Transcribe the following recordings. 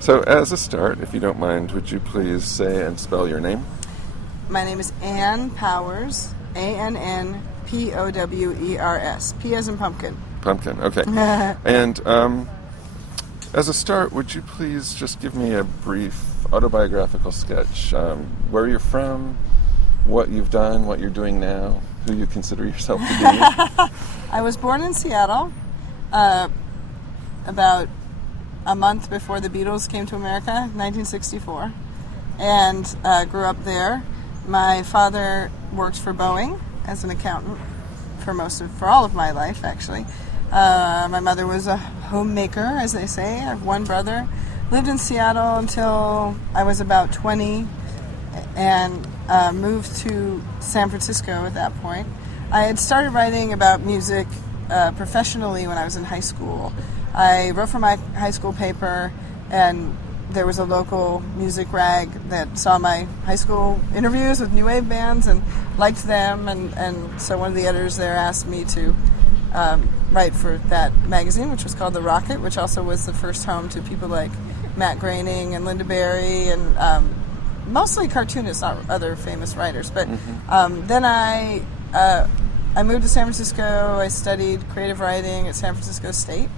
So as a start, if you don't mind, would you please say and spell your name? My name is Ann Powers, Annpowers. P as in pumpkin. Pumpkin, okay. And as a start, would you please just give me a brief autobiographical sketch? Where you're from, what you've done, what you're doing now, who you consider yourself to be? I was born in Seattle about a month before the Beatles came to America, 1964, and grew up there. My father worked for Boeing as an accountant for all of my life, actually. My mother was a homemaker, as they say. I have one brother. Lived in Seattle until I was about 20, and moved to San Francisco at that point. I had started writing about music professionally when I was in high school. I wrote for my high school paper, and there was a local music rag that saw my high school interviews with new wave bands and liked them, and so one of the editors there asked me to write for that magazine, which was called The Rocket, which also was the first home to people like Matt Groening and Linda Berry, and mostly cartoonists, not other famous writers. But then I moved to San Francisco. I studied creative writing at San Francisco State.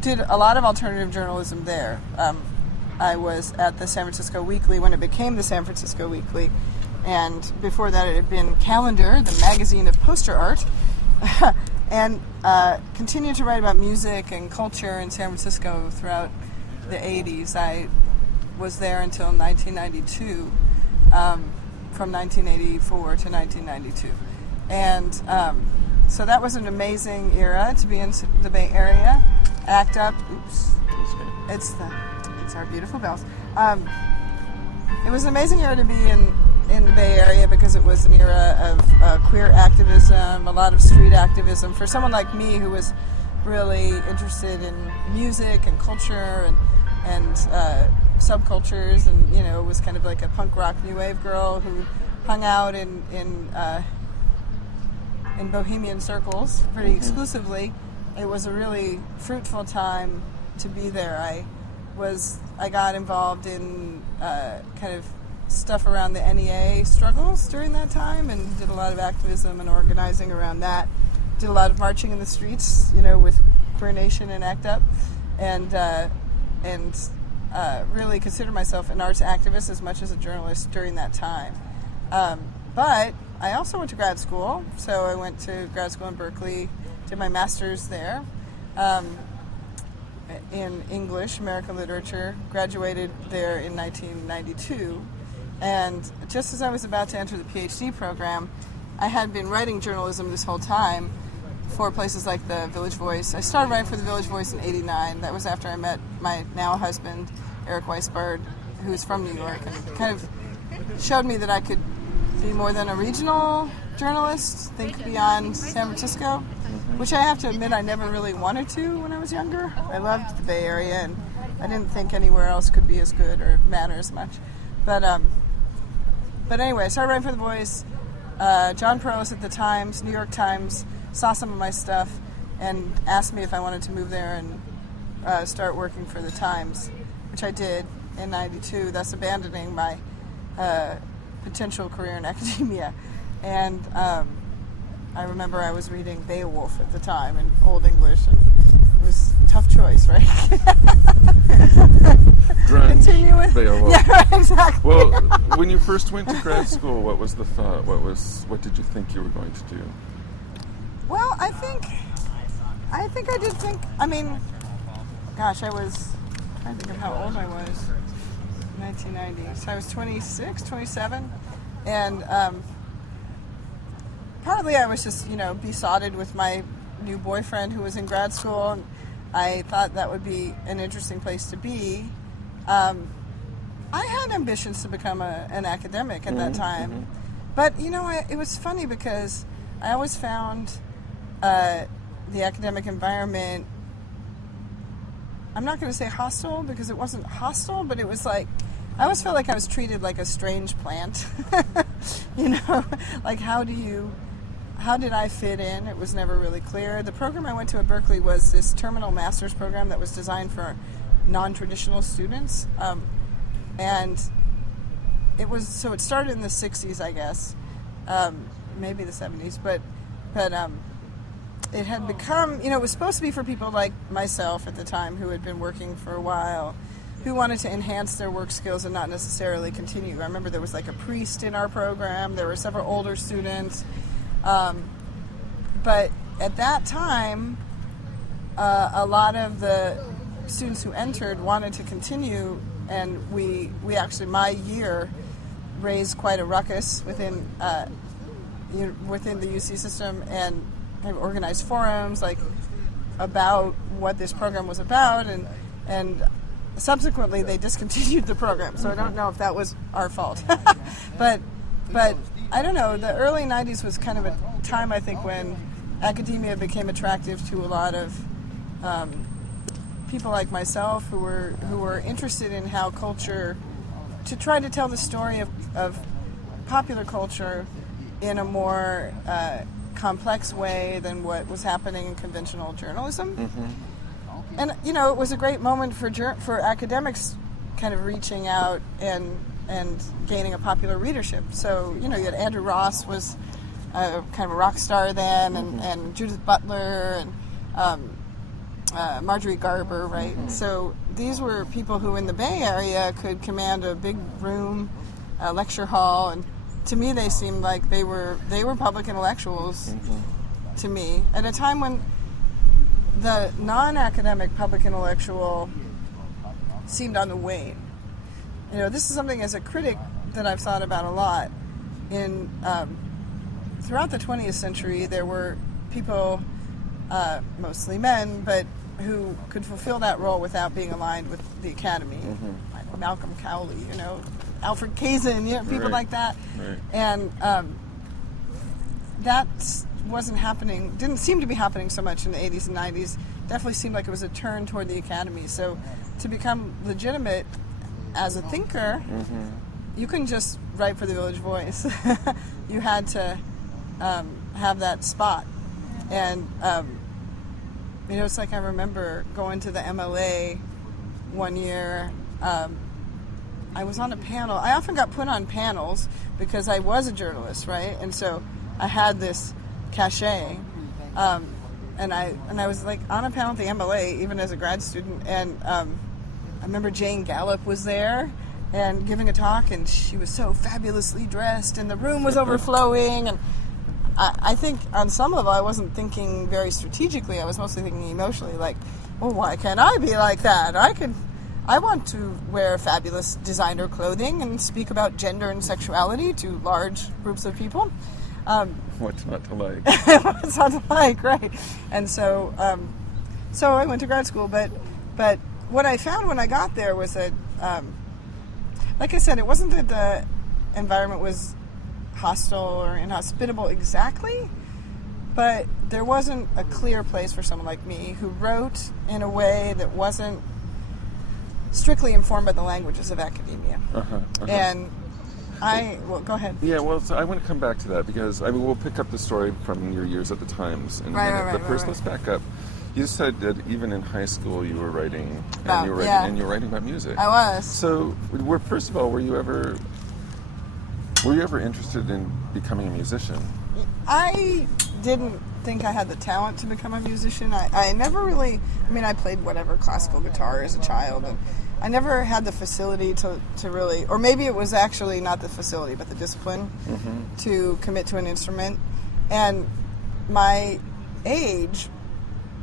Did a lot of alternative journalism there. I was at the San Francisco Weekly when it became the San Francisco Weekly, and before that it had been Calendar, the magazine of poster art, and continued to write about music and culture in San Francisco throughout the 80s. I was there until 1992, from 1984 to 1992. And so that was an amazing era to be in the Bay Area. ACT UP, oops, it's our beautiful bells. It was an amazing era to be in the Bay Area because it was an era of queer activism, a lot of street activism. For someone like me who was really interested in music and culture and subcultures, and was kind of like a punk rock new wave girl who hung out in bohemian circles pretty exclusively. It was a really fruitful time to be there. I got involved in kind of stuff around the NEA struggles during that time, and did a lot of activism and organizing around that. Did a lot of marching in the streets, with Queer Nation and ACT UP, and really consider myself an arts activist as much as a journalist during that time. But I also went to grad school, so I went to grad school in Berkeley, did my master's there in English, American literature, graduated there in 1992, and just as I was about to enter the PhD program, I had been writing journalism this whole time for places like the Village Voice. I started writing for the Village Voice in '89. That was after I met my now husband, Eric Weisbard, who's from New York, and kind of showed me that I could be more than a regional journalist, think beyond San Francisco, which I have to admit I never really wanted to when I was younger. I loved the Bay Area, and I didn't think anywhere else could be as good or matter as much. But anyway, I started writing for The Voice. John Perlis at the Times, New York Times, saw some of my stuff and asked me if I wanted to move there and start working for the Times, which I did in '92, thus abandoning my potential career in academia. And I remember I was reading Beowulf at the time in Old English, and it was a tough choice, right? Continue with Beowulf. Yeah, right, exactly. Well, when you first went to grad school, what was the thought? What did you think you were going to do? Well, I think I did think. I mean, gosh, I was trying to think of how old I was. 1990. So I was 26, 27, and partly I was just, besotted with my new boyfriend who was in grad school, and I thought that would be an interesting place to be. I had ambitions to become an academic at that time, but it was funny because I always found the academic environment, I'm not going to say hostile because it wasn't hostile, but it was like, I always felt like I was treated like a strange plant. Like how do you how did I fit in? It was never really clear. The program I went to at Berkeley was this terminal master's program that was designed for non-traditional students. And it started in the 60s, I guess, maybe the 70s, but it had become, it was supposed to be for people like myself at the time who had been working for a while, who wanted to enhance their work skills and not necessarily continue. I remember there was like a priest in our program. There were several older students. But at that time, a lot of the students who entered wanted to continue, and we actually, my year, raised quite a ruckus within the UC system, and kind of organized forums about what this program was about, and subsequently they discontinued the program. So I don't know if that was our fault, but I don't know. The early '90s was kind of a time, I think, when academia became attractive to a lot of people like myself who were interested in how culture, to try to tell the story of popular culture in a more complex way than what was happening in conventional journalism. Mm-hmm. And it was a great moment for academics kind of reaching out and gaining a popular readership. So you had Andrew Ross was kind of a rock star then, and Judith Butler and Marjorie Garber, right? Mm-hmm. So these were people who in the Bay Area could command a big room, a lecture hall, and to me they seemed like they were public intellectuals. Mm-hmm. To me, at a time when the non-academic public intellectual seemed on the wane. This is something as a critic that I've thought about a lot. Throughout the 20th century, there were people, mostly men, but who could fulfill that role without being aligned with the academy. Mm-hmm. Like Malcolm Cowley, Alfred Kazin, people right. like that. Right. And that wasn't happening, didn't seem to be happening so much in the 80s and 90s. Definitely seemed like it was a turn toward the academy. So to become legitimate as a thinker, mm-hmm. you couldn't just write for the Village Voice. You had to have that spot. And, it's like I remember going to the MLA one year. I was on a panel. I often got put on panels because I was a journalist, right? And so I had this cachet. And I was like on a panel at the MLA, even as a grad student. And I remember Jane Gallup was there and giving a talk, and she was so fabulously dressed, and the room was overflowing. And I think on some level I wasn't thinking very strategically. I was mostly thinking emotionally, like, well, why can't I be like that? I want to wear fabulous designer clothing and speak about gender and sexuality to large groups of people. What's not to like? What's not to like, right? And so I went to grad school, but what I found when I got there was that, like I said, it wasn't that the environment was hostile or inhospitable exactly, but there wasn't a clear place for someone like me who wrote in a way that wasn't strictly informed by the languages of academia. And go ahead. Yeah, well, so I want to come back to that because, we'll pick up the story from your years at the Times in a minute. But first, let's back up. You said that even in high school you were writing, and you were writing about music. I was. So, first of all, were you ever interested in becoming a musician? I didn't think I had the talent to become a musician. I never really, I played whatever classical guitar as a child, and I never had the facility to really, or maybe it was actually not the facility, but the discipline mm-hmm. to commit to an instrument. And my age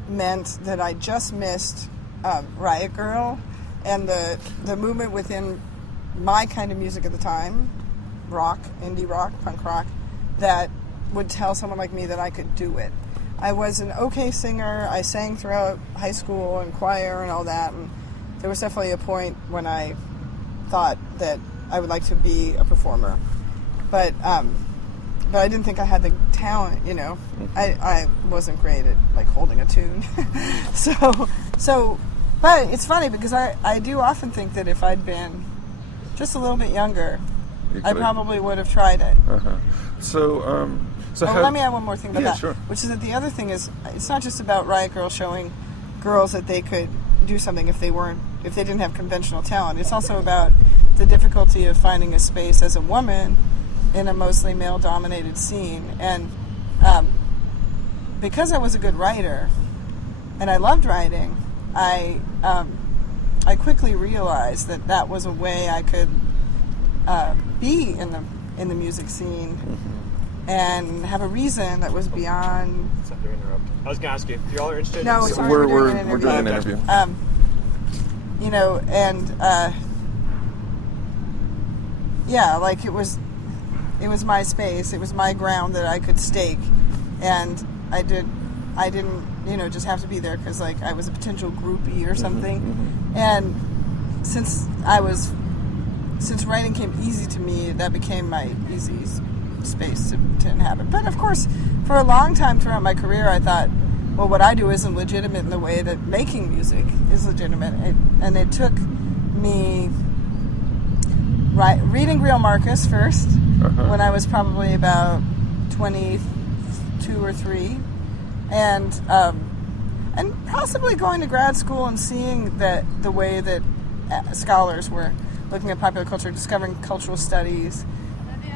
meant that I just missed Riot Girl and the movement within my kind of music at the time, rock, indie rock, punk rock, that would tell someone like me that I could do it. I was an okay singer. I sang throughout high school and choir and all that, and there was definitely a point when I thought that I would like to be a performer. But I didn't think I had the talent, Mm-hmm. I wasn't great at holding a tune. But it's funny because I do often think that if I'd been just a little bit younger, I probably would have tried it. Uh-huh. So So let me add one more thing about that. Sure. Which is that the other thing is, it's not just about Riot Grrrl showing girls that they could do something if they didn't have conventional talent. It's also about the difficulty of finding a space as a woman in a mostly male-dominated scene. And because I was a good writer and I loved writing, I quickly realized that was a way I could be in the music scene and have a reason that was beyond. Sorry to interrupt. I was going to ask you if y'all are interested. No, sorry, we're doing an interview. You know, and yeah, like it was my space, it was my ground that I could stake, and I didn't, you know, just have to be there because like I was a potential groupie or something. And since writing came easy to me, that became my easy space to inhabit. But of course, for a long time throughout my career, I thought, well, what I do isn't legitimate in the way that making music is legitimate. And it took me reading Greil Marcus first, when I was probably about 22 or 3, and possibly going to grad school and seeing that the way that scholars were looking at popular culture, discovering cultural studies.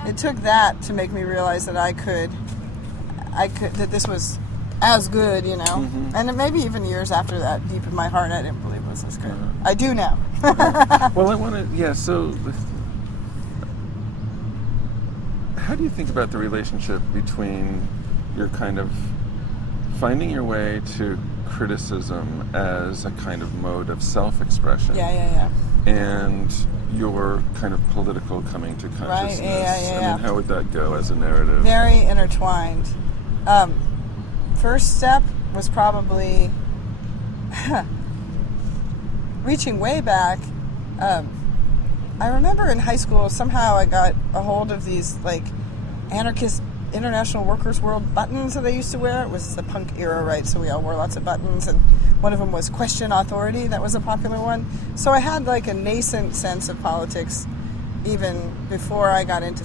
It took that to make me realize that I could that this was as good, you know. And maybe even years after that, deep in my heart, I didn't believe it was as good. I do now. Well, I want to, so how do you think about the relationship between your kind of finding your way to criticism as a kind of mode of self-expression? And your kind of political coming to consciousness. I mean, how would that go as a narrative? Very intertwined. First step was probably reaching way back. I remember in high school, somehow I got a hold of these like anarchist International Workers' World buttons that I used to wear. It was the punk era, right? So we all wore lots of buttons, and one of them was Question Authority. That was a popular one. So I had like a nascent sense of politics even before I got into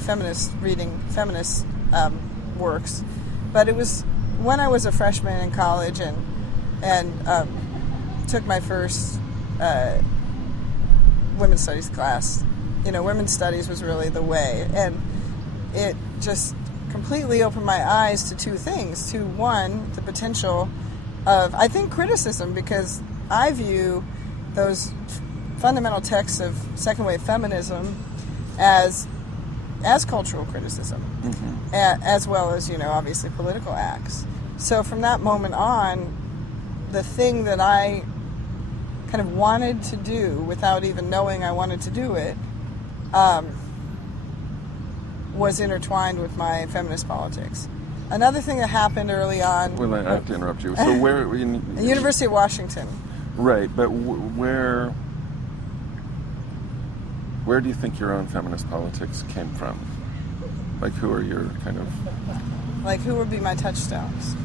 reading feminist works. But it was when I was a freshman in college and took my first women's studies class. You know, women's studies was really the way, and it just completely opened my eyes to two things. To one, the potential of, I think, criticism, because I view those fundamental texts of second wave feminism as cultural criticism, as well as, you know, obviously political acts. So from that moment on, the thing that I kind of wanted to do without even knowing I wanted to do it was intertwined with my feminist politics. Another thing that happened early on... Well, I have to interrupt you. So where... The University of Washington. Right, but where do you think your own feminist politics came from? Like, who are your kind of... Like, who would be my touchstones?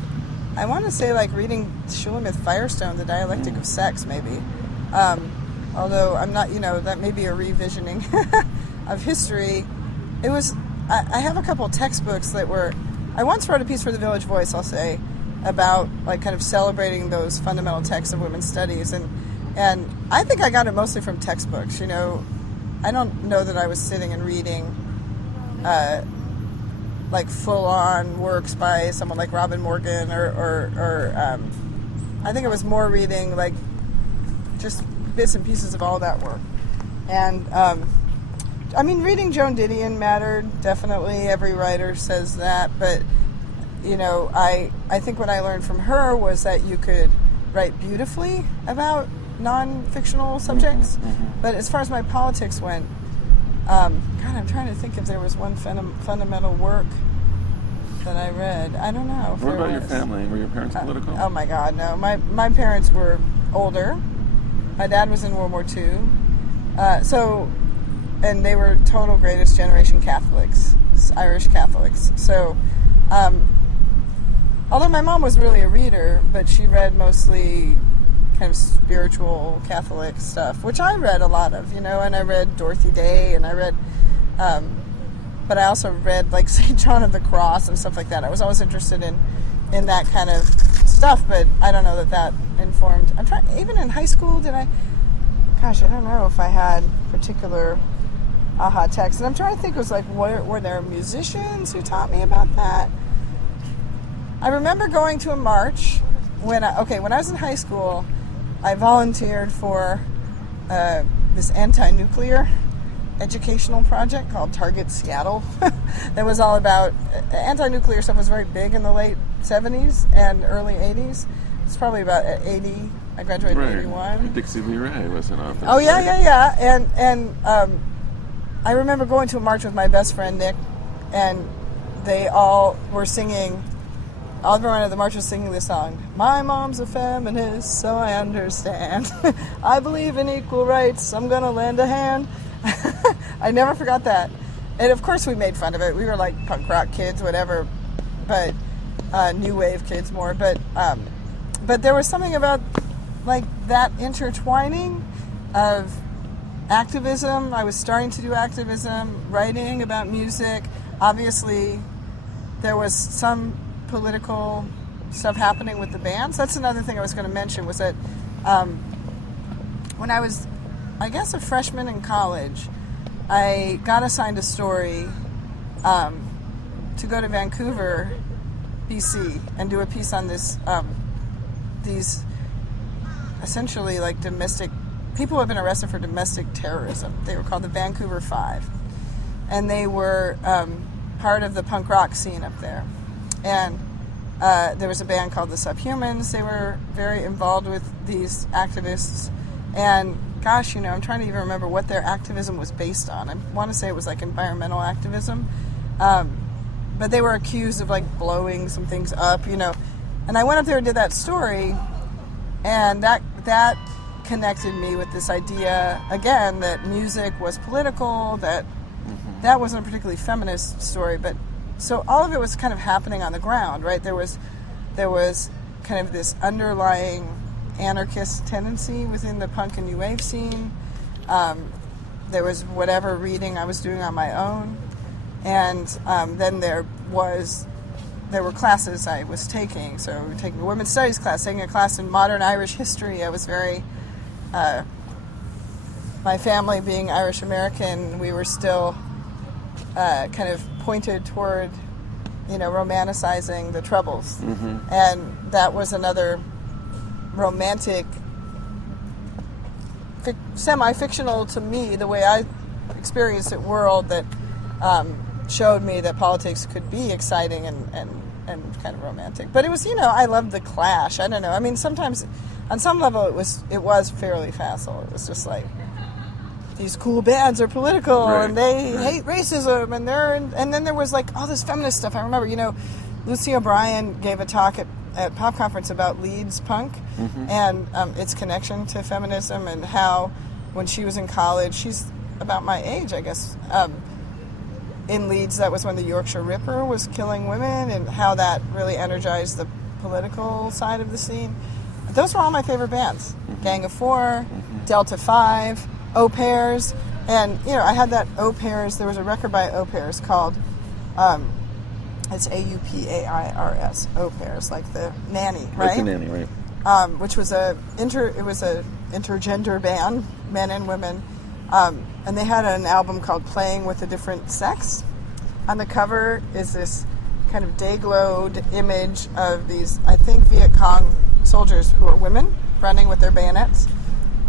I want to say, like, reading Shulamith Firestone, The Dialectic of Sex, maybe. Although I'm not, you know, that may be a revisioning of history. It was... I have a couple textbooks that were... I once wrote a piece for the Village Voice, I'll say, about, like, kind of celebrating those fundamental texts of women's studies. And I think I got it mostly from textbooks, you know. I don't know that I was sitting and reading, like, full-on works by someone like Robin Morgan or I think it was more reading, like, just bits and pieces of all that work. And... I mean, reading Joan Didion mattered, definitely. Every writer says that. But, you know, I think what I learned from her was that you could write beautifully about non-fictional subjects. But as far as my politics went, God, I'm trying to think if there was one fundamental work that I read. I don't know. What about your family? Were your parents political? Oh, my God, no. My parents were older. My dad was in World War II. And they were total greatest generation Catholics, Irish Catholics. So, although my mom was really a reader, but she read mostly kind of spiritual Catholic stuff, which I read a lot of, you know, and I read Dorothy Day, and I read but I also read like St. John of the Cross and stuff like that. I was always interested in that kind of stuff, but I don't know that informed. I'm trying. Even in high school, did I? Gosh, I don't know if I had particular aha texts. And I'm trying to think. It was like, were there musicians who taught me about that? I remember going to a march when I was in high school. I volunteered for this anti-nuclear educational project called Target Seattle. That was all about anti-nuclear stuff. Was very big in the late 70s and early 80s. It's probably about 80. I graduated in 81. Dixie Lee Ray was in office. Oh yeah. And I remember going to a march with my best friend Nick, and they all were singing. Everyone at the march was singing this song. My mom's a feminist, so I understand. I believe in equal rights. I'm gonna lend a hand. I never forgot that. And of course we made fun of it. We were like punk rock kids, whatever, but new wave kids more. But there was something about like that intertwining of activism. I was starting to do activism, writing about music. Obviously, there was some political stuff happening with the bands. That's another thing I was going to mention, was that when I was, I guess, a freshman in college, I got assigned a story to go to Vancouver, BC, and do a piece on these essentially like domestic, people who have been arrested for domestic terrorism. They were called the Vancouver Five, and they were part of the punk rock scene up there. And there was a band called the Subhumans. They were very involved with these activists. And gosh, I'm trying to even remember what their activism was based on. I want to say it was like environmental activism. But they were accused of like blowing some things up, And I went up there and did that story, and that connected me with this idea, again, that music was political, that wasn't a particularly feminist story, but so all of it was kind of happening on the ground, right? There was kind of this underlying anarchist tendency within the punk and new wave scene. There was whatever reading I was doing on my own, and then there were classes I was taking. So we were taking a women's studies class, taking a class in modern Irish history. I was very, my family being Irish American, we were still kind of pointed toward, romanticizing the Troubles. And that was another romantic, semi-fictional to me, the way I experienced it, world that showed me that politics could be exciting and kind of romantic. But it was, I loved the Clash. I don't know. I mean, sometimes, on some level, it was fairly facile. It was just like, these cool bands are political, right, and they hate racism, and then there was like all this feminist stuff. I remember, Lucy O'Brien gave a talk at Pop Conference about Leeds punk and its connection to feminism, and how when she was in college, she's about my age, I guess, in Leeds, that was when the Yorkshire Ripper was killing women, and how that really energized the political side of the scene. Those were all my favorite bands. Gang of Four, Delta 5, Au Pairs, and I had that Au Pairs. There was a record by Au Pairs called it's AUPAIRS, Au Pairs, like the nanny, right? Like the nanny, right? Which was a intergender band, men and women, and they had an album called Playing with a Different Sex. On the cover is this kind of day-glowed image of these, I think, Viet Cong soldiers who are women running with their bayonets,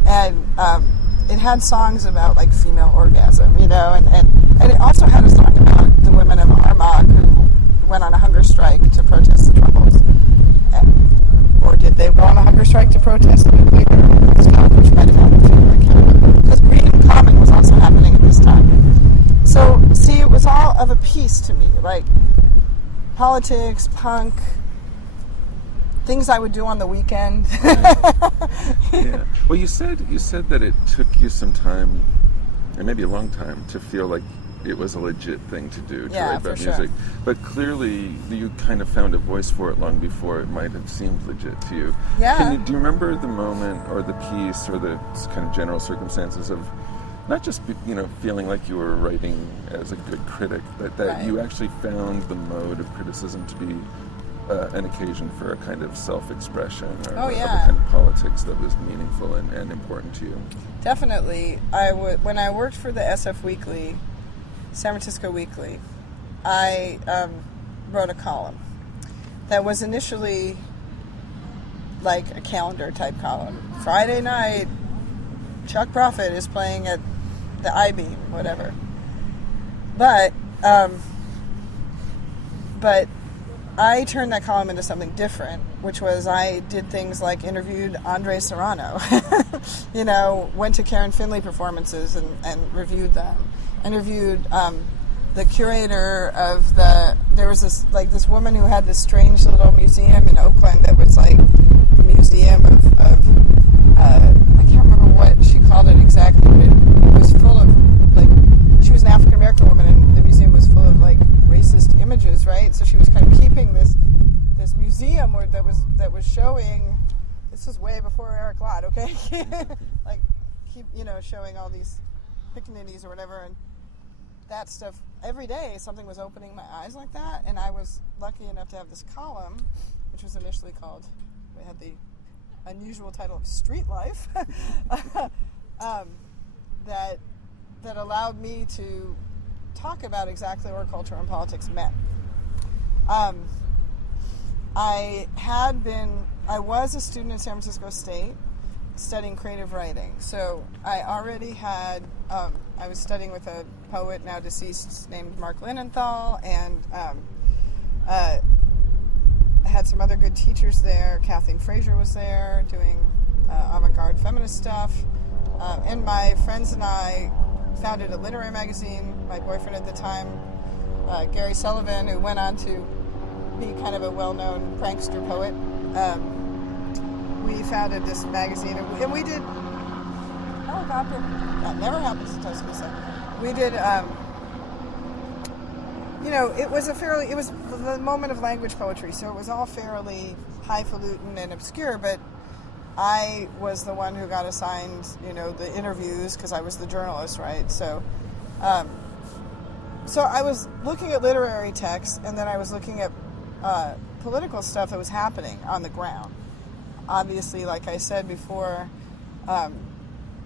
and it had songs about like female orgasm, and it also had a song about the women of Armagh who went on a hunger strike to protest the Troubles. Or did they go on a hunger strike to protest the nuclear stuff, which might have happened too, I can't remember. Because Green Common was also happening at this time. So, see, it was all of a piece to me, like politics, punk, things I would do on the weekend. Yeah. Well, you said that it took you some time, or maybe a long time, to feel like it was a legit thing to do, to write about music. Sure. But clearly, you kind of found a voice for it long before it might have seemed legit to you. Yeah. Do you remember the moment, or the piece, or the kind of general circumstances of not just feeling like you were writing as a good critic, but that Right. you actually found the mode of criticism to be an occasion for a kind of self-expression or Oh, of yeah. a kind of politics that was meaningful and important to you. Definitely. When I worked for the SF Weekly, San Francisco Weekly, I wrote a column that was initially like a calendar type column. Friday night, Chuck Prophet is playing at the I-Beam, whatever. But I turned that column into something different, which was I did things like interviewed Andre Serrano, went to Karen Finley performances and reviewed them. Interviewed the curator of there was this woman who had this strange little museum in Oakland that was like the museum of I can't remember what she called it exactly, but it was full of she was an African American woman, and the museum was full of racist images, right? So she was kind of keeping this museum that was showing. This was way before Eric Lott, okay? Showing all these pickaninnies or whatever, and that stuff. Every day something was opening my eyes like that, and I was lucky enough to have this column, which was initially called, it had the unusual title of Street Life, that allowed me to talk about exactly where culture and politics met. I was a student at San Francisco State studying creative writing. So I already had, I was studying with a poet now deceased named Mark Linenthal, and I had some other good teachers there. Kathleen Fraser was there doing avant-garde feminist stuff. And my friends and I founded a literary magazine. My boyfriend at the time, Gary Sullivan, who went on to be kind of a well-known prankster poet, we founded this magazine, and we did helicopter. That never happens in Tuscaloosa. We did, it was the moment of language poetry, so it was all fairly highfalutin and obscure, but I was the one who got assigned, the interviews because I was the journalist, right? So I was looking at literary texts, and then I was looking at political stuff that was happening on the ground. Obviously, like I said before,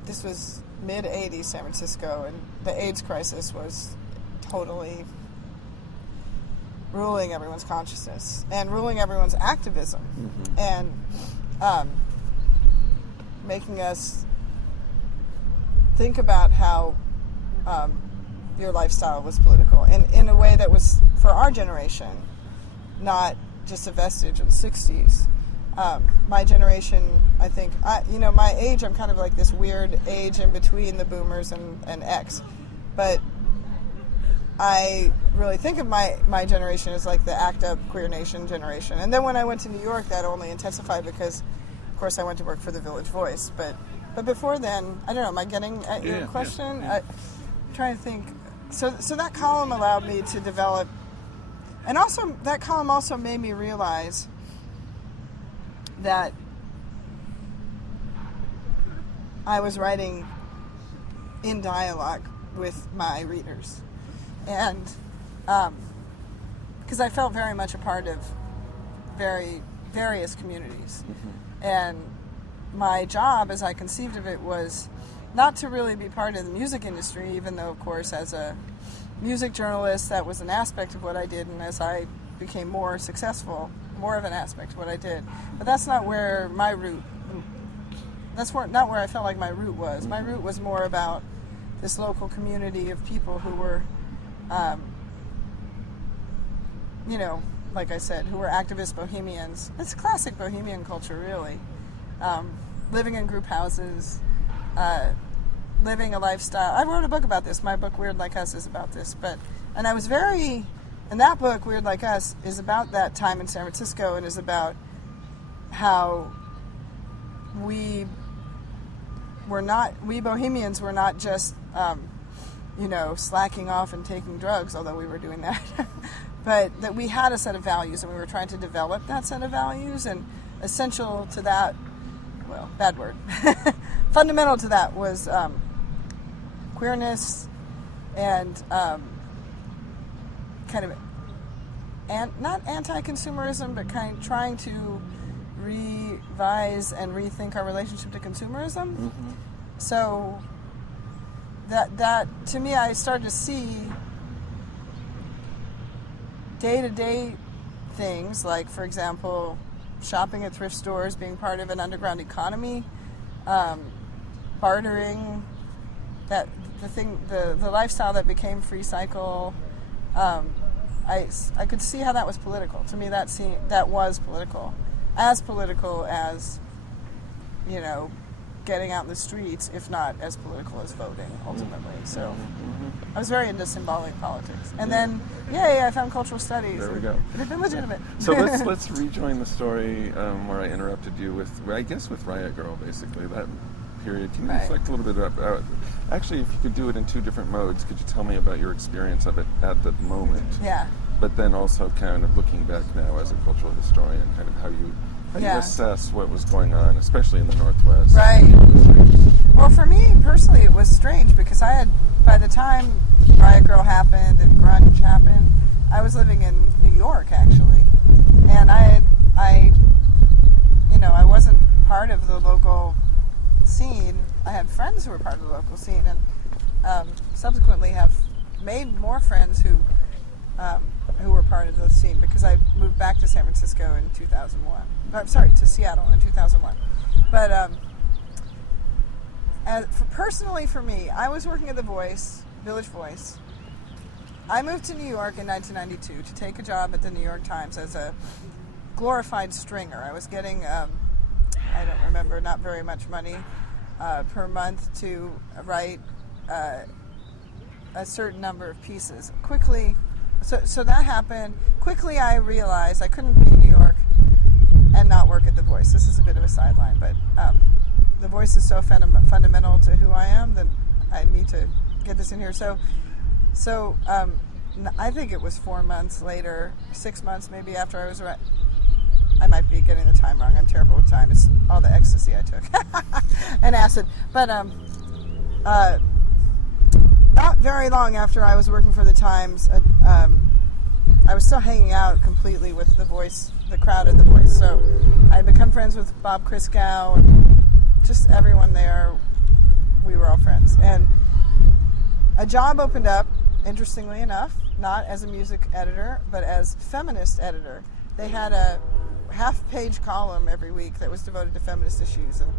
this was mid-'80s San Francisco, and the AIDS crisis was totally ruling everyone's consciousness and ruling everyone's activism, and making us think about how your lifestyle was political, and in a way that was, for our generation, not just a vestige of the 60s. My generation, I think, my age, I'm kind of like this weird age in between the boomers and X. But I really think of my generation as like the ACT UP Queer Nation generation. And then when I went to New York, that only intensified because, of course, I went to work for the Village Voice. But before then, I don't know, am I getting at your question? Yeah. I'm trying to think. So that column allowed me to develop, and also that column also made me realize that I was writing in dialogue with my readers, and because I felt very much a part of various communities, and my job, as I conceived of it, was not to really be part of the music industry, even though, of course, as a music journalist, that was an aspect of what I did, and as I became more successful, more of an aspect of what I did. But that's not where my root, not where I felt like my root was. My root was more about this local community of people who were, like I said, who were activist bohemians. It's classic bohemian culture, really. Living in group houses, living a lifestyle. I wrote a book about this. My book, Weird Like Us, is about this. And that book, Weird Like Us, is about that time in San Francisco, and is about how we bohemians were not just, slacking off and taking drugs, although we were doing that, but that we had a set of values, and we were trying to develop that set of values, and essential to that, well, bad word, fundamental to that was queerness and kind of not anti-consumerism, but kind of trying to revise and rethink our relationship to consumerism. Mm-hmm. So that to me, I started to see day-to-day things, like, for example, shopping at thrift stores being part of an underground economy, bartering, the lifestyle that became free cycle. I could see how that was political. To me, that was political. As political as, getting out in the streets, if not as political as voting, ultimately. So I was very into symbolic politics. And then, I found cultural studies. There we go. It had been legitimate. So let's rejoin the story where I interrupted you with Riot Girl, basically, that period. Can you reflect a little bit about, actually, if you could do it in two different modes, could you tell me about your experience of it at the moment? Yeah. But then also kind of looking back now as a cultural historian, kind of how you assess what was going on, especially in the Northwest. Right. Well, for me personally, it was strange because by the time Riot Girl happened and grunge happened, I was living in New York, actually. And I wasn't part of the local scene. I had friends who were part of the local scene, and subsequently have made more friends who were part of the scene because I moved back to San Francisco in 2001. To Seattle in 2001. But personally for me, I was working at the Village Voice. I moved to New York in 1992 to take a job at the New York Times as a glorified stringer. I was getting, I don't remember, not very much money per month to write a certain number of pieces. Quickly, so that happened. Quickly I realized I couldn't be in New York and not work at the Voice. This is a bit of a sideline, but the Voice is so fundamental to who I am that I need to get this in here. So I think it was 4 months later, 6 months maybe after I was I might be getting the time wrong. I'm terrible with time. It's all the ecstasy I took and acid. But not very long after I was working for the Times, I was still hanging out completely with the Voice, the crowd at the Voice. So I had become friends with Bob Christgau and just everyone there. We were all friends. And a job opened up, interestingly enough, not as a music editor, but as feminist editor. They had a half-page column every week that was devoted to feminist issues, and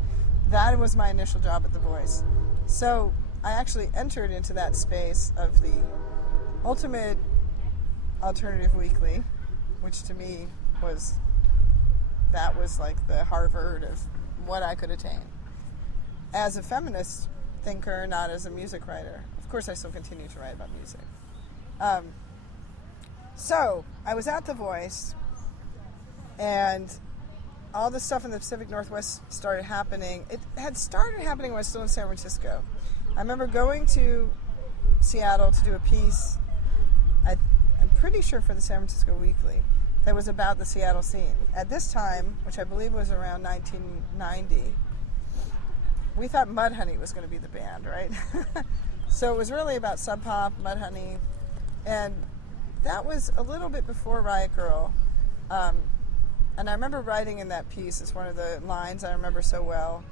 that was my initial job at the Voice. So I actually entered into that space of the ultimate alternative weekly, which to me was like the Harvard of what I could attain as a feminist thinker, not as a music writer. Of course, I still continue to write about music. So I was at the Voice, and all the stuff in the Pacific Northwest started happening. It had started happening when I was still in San Francisco. I remember going to Seattle to do a piece, I'm pretty sure for the San Francisco Weekly, that was about the Seattle scene. At this time, which I believe was around 1990, we thought Mudhoney was going to be the band, right? So it was really about Sub Pop, Mudhoney, and that was a little bit before Riot Girl. And I remember writing in that piece, it's one of the lines I remember so well,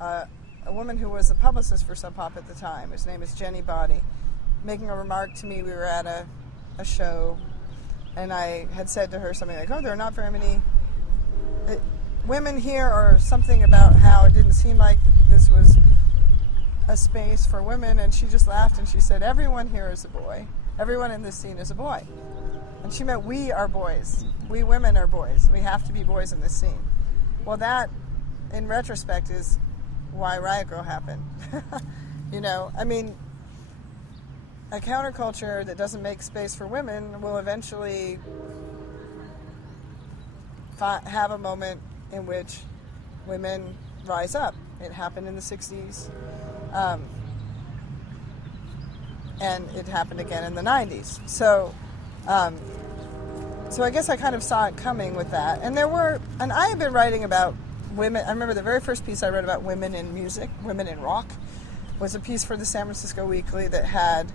a woman who was the publicist for Sub Pop at the time, whose name is Jenny Body, making a remark to me. We were at a show, and I had said to her something like, there are not very many women here, or something about how it didn't seem like this was a space for women, and she just laughed and she said, everyone here is a boy. Everyone in this scene is a boy. And she meant we are boys. We women are boys. We have to be boys in this scene. Well, that, in retrospect, is why Riot Girl happened. A counterculture that doesn't make space for women will eventually have a moment in which women rise up. It happened in the 60s, and it happened again in the 90s. So I guess I kind of saw it coming with that. And I have been writing about women. I remember the very first piece I wrote about women in music, women in rock, was a piece for the San Francisco Weekly that had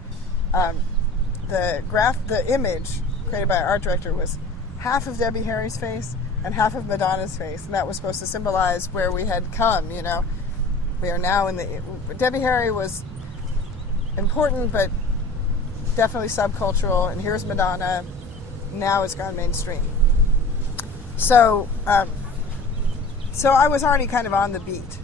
the image created by our art director was half of Debbie Harry's face and half of Madonna's face, and that was supposed to symbolize where we had come. We are now in the... Debbie Harry was important, but definitely subcultural, and here's Madonna. Now it's gone mainstream. So I was already kind of on the beat.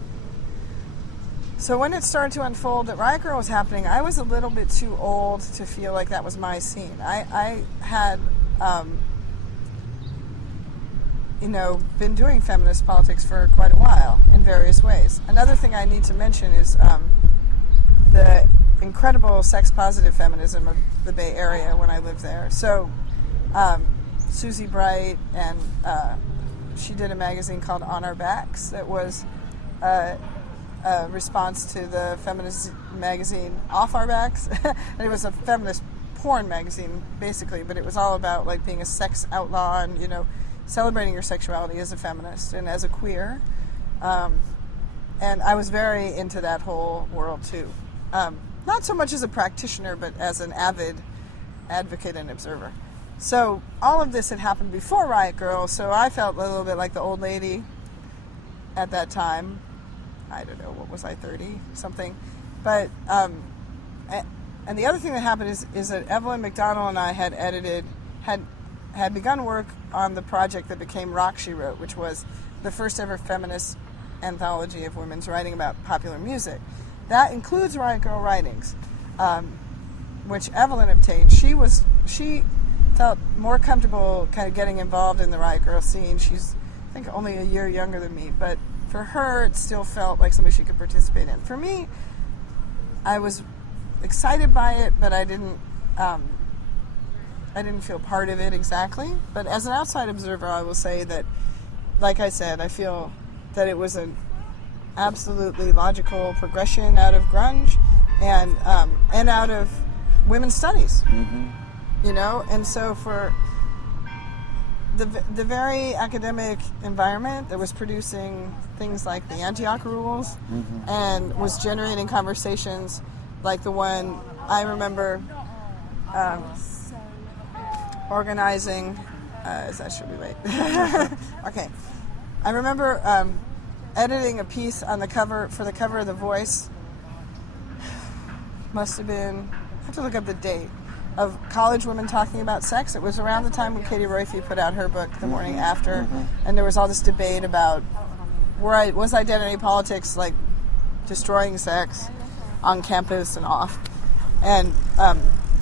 So when it started to unfold that Riot Girl was happening, I was a little bit too old to feel like that was my scene. I had, been doing feminist politics for quite a while in various ways. Another thing I need to mention is the incredible sex-positive feminism of the Bay Area when I lived there. So Susie Bright, and she did a magazine called On Our Backs that was a response to the feminist magazine Off Our Backs. And it was a feminist porn magazine, basically, but it was all about like being a sex outlaw and, celebrating your sexuality as a feminist and as a queer. And I was very into that whole world, too. Not so much as a practitioner, but as an avid advocate and observer. So all of this had happened before Riot Girl, so I felt a little bit like the old lady at that time. I don't know, what was I, 30 something? But and the other thing that happened is that Evelyn McDonald and I had begun work on the project that became Rock She Wrote, which was the first ever feminist anthology of women's writing about popular music. That includes Riot Girl writings, which Evelyn obtained. She felt more comfortable kind of getting involved in the Riot Girl scene. She's, I think, only a year younger than me, but for her, it still felt like something she could participate in. For me, I was excited by it, but I didn't feel part of it exactly. But as an outside observer, I will say that, like I said, I feel that it was an absolutely logical progression out of grunge and out of women's studies. Mm-hmm. And so for the very academic environment that was producing things like the Antioch Rules, mm-hmm. and was generating conversations like the one I remember organizing. Should we wait? Okay. I remember editing a piece on the cover of The Voice. Must have been, I have to look up the date, of college women talking about sex. It was around the time when Katie Roiphe put out her book The Morning After, mm-hmm. and there was all this debate about was identity politics like destroying sex on campus and off, and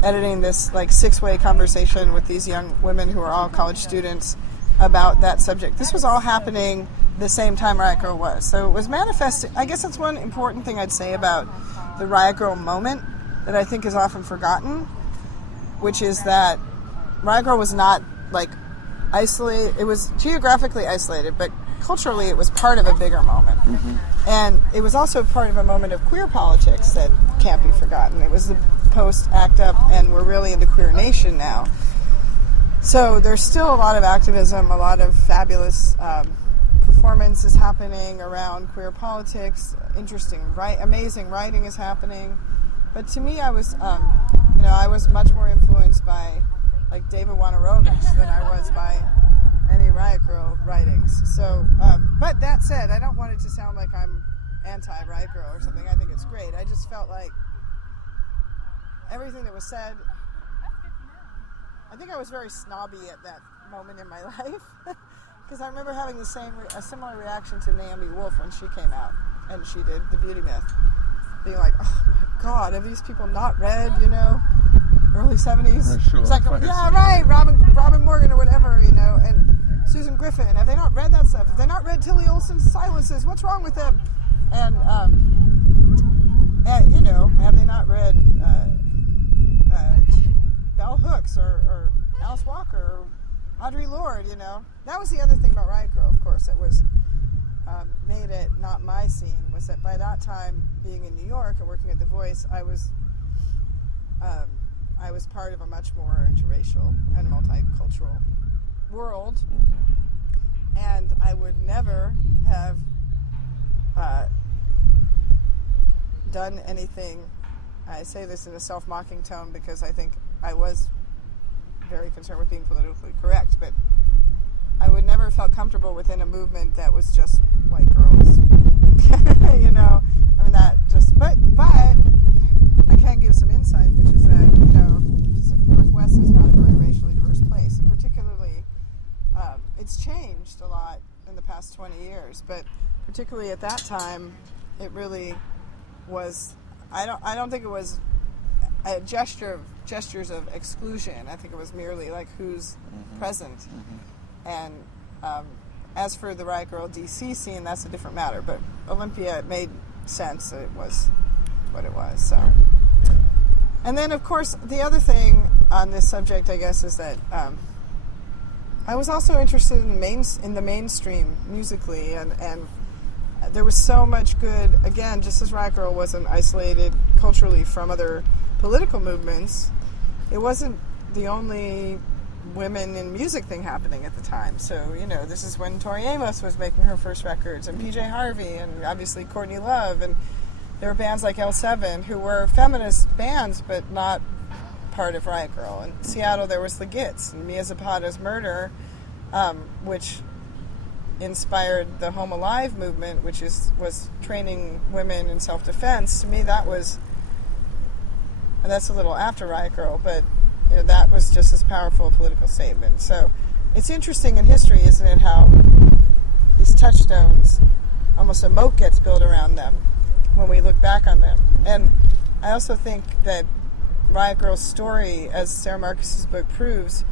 editing this like 6-way conversation with these young women who are all college students about that subject. This was all happening the same time Riot Girl was. So it was manifesting. I guess that's one important thing I'd say about the Riot Girl moment that I think is often forgotten, which is that Riot Girl was not like isolated. It was geographically isolated, but culturally it was part of a bigger moment. Mm-hmm. And it was also part of a moment of queer politics that can't be forgotten. It was the post-ACT UP, and we're really in the queer nation now. So there's still a lot of activism, a lot of fabulous performance is happening around queer politics. Amazing writing is happening. But to me, I was much more influenced by like David Wojnarowicz than I was by any Riot Girl writings. So, but that said, I don't want it to sound like I'm anti-Riot Girl or something. I think it's great. I just felt like everything that was said, I think I was very snobby at that moment in my life. Because I remember having a similar reaction to Naomi Wolf when she came out and she did The Beauty Myth. Being like, oh my God, have these people not read, early 70s? Sure. It's like, yeah, right, Robin Morgan or whatever, and Susan Griffin. Have they not read that stuff? Have they not read Tilly Olsen's Silences? What's wrong with them? And have they not read Bell Hooks or Alice Walker or Audre Lorde, That was the other thing about Riot Girl, of course, that was made it not my scene, was that by that time, being in New York and working at The Voice, I was part of a much more interracial and multicultural world, mm-hmm. and I would never have done anything. I say this in a self-mocking tone because I think I was very concerned with being politically correct, but I would never have felt comfortable within a movement that was just white girls. You know, I mean that just, but I can give some insight, which is that, you know, Pacific Northwest is not a very racially diverse place, and particularly, it's changed a lot in the past 20 years, but particularly at that time, it really was. I don't think it was a gestures of exclusion. I think it was merely like who's present. And as for the Riot Girl DC scene, that's a different matter. But Olympia, it made sense that it was what it was. So, and then of course the other thing on this subject, I guess, is that I was also interested in the mainstream musically, and there was so much good, again, just as Riot Girl wasn't isolated culturally from other political movements, it wasn't the only women in music thing happening at the time. So, you know, this is when Tori Amos was making her first records, and PJ Harvey, and obviously Courtney Love, and there were bands like L7 who were feminist bands, but not part of Riot Girl. In Seattle, there was the Gits, and Mia Zapata's Murder, which inspired the Home Alive movement, which was training women in self-defense. To me, that's a little after Riot Girl, but you know, that was just as powerful a political statement. So it's interesting in history, isn't it, how these touchstones, almost a moat gets built around them when we look back on them. And I also think that Riot Girl's story, as Sarah Marcus's book proves,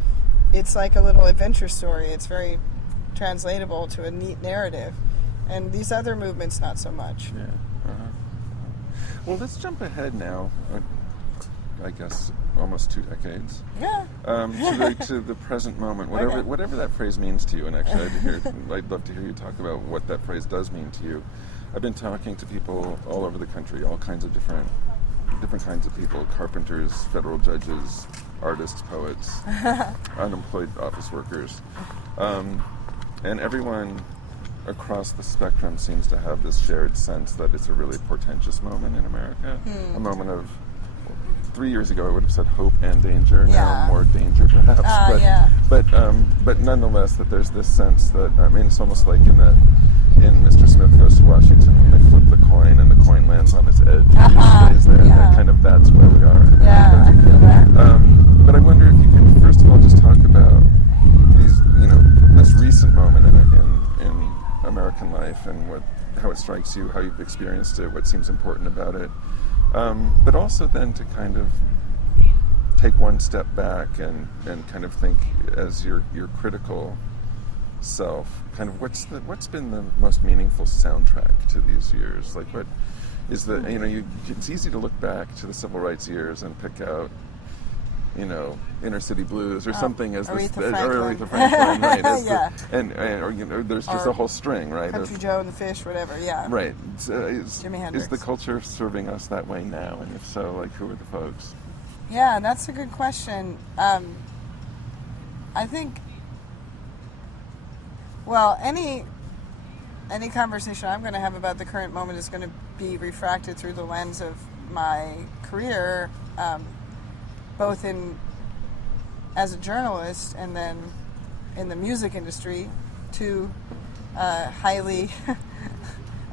it's like a little adventure story. It's very translatable to a neat narrative, and these other movements not so much. Well, let's jump ahead now, I guess almost 2 decades, to the present moment, whatever that phrase means to you. And actually I'd love to hear you talk about what that phrase does mean to you. I've been talking to people all over the country, all kinds of different kinds of people: carpenters, federal judges, artists, poets, unemployed office workers, and everyone across the spectrum seems to have this shared sense that it's a really portentous moment in America. A moment of, 3 years ago I would have said hope and danger, now more danger perhaps, but nonetheless that there's this sense that, I mean, it's almost like in Mr. Smith Goes to Washington, when they flip the coin and the coin lands on its edge and it stays there, that's where we are. But I wonder if you could first of all just talk about this recent moment in American life, and how it strikes you, how you've experienced it, what seems important about it. But also then to kind of take one step back and kind of think as your critical self, kind of what's been the most meaningful soundtrack to these years? Like, what is it's easy to look back to the civil rights years and pick out, Inner City Blues or something as Aretha Franklin, right? There's just a whole string, right? Country Joe and the Fish, whatever, Right. Jimi Hendrix. Is the culture serving us that way now? And if so, like, who are the folks? Yeah, that's a good question. I think, well, any conversation I'm going to have about the current moment is going to be refracted through the lens of my career, both as a journalist and then in the music industry, two highly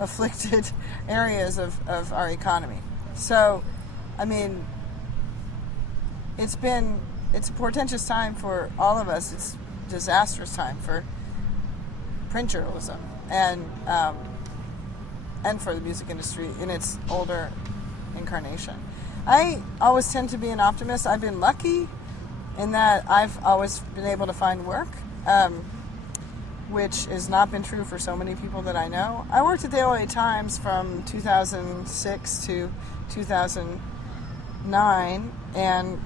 afflicted areas of our economy. So, I mean, it's a portentous time for all of us. It's a disastrous time for print journalism and for the music industry in its older incarnation. I always tend to be an optimist. I've been lucky in that I've always been able to find work, which has not been true for so many people that I know. I worked at the LA Times from 2006 to 2009, and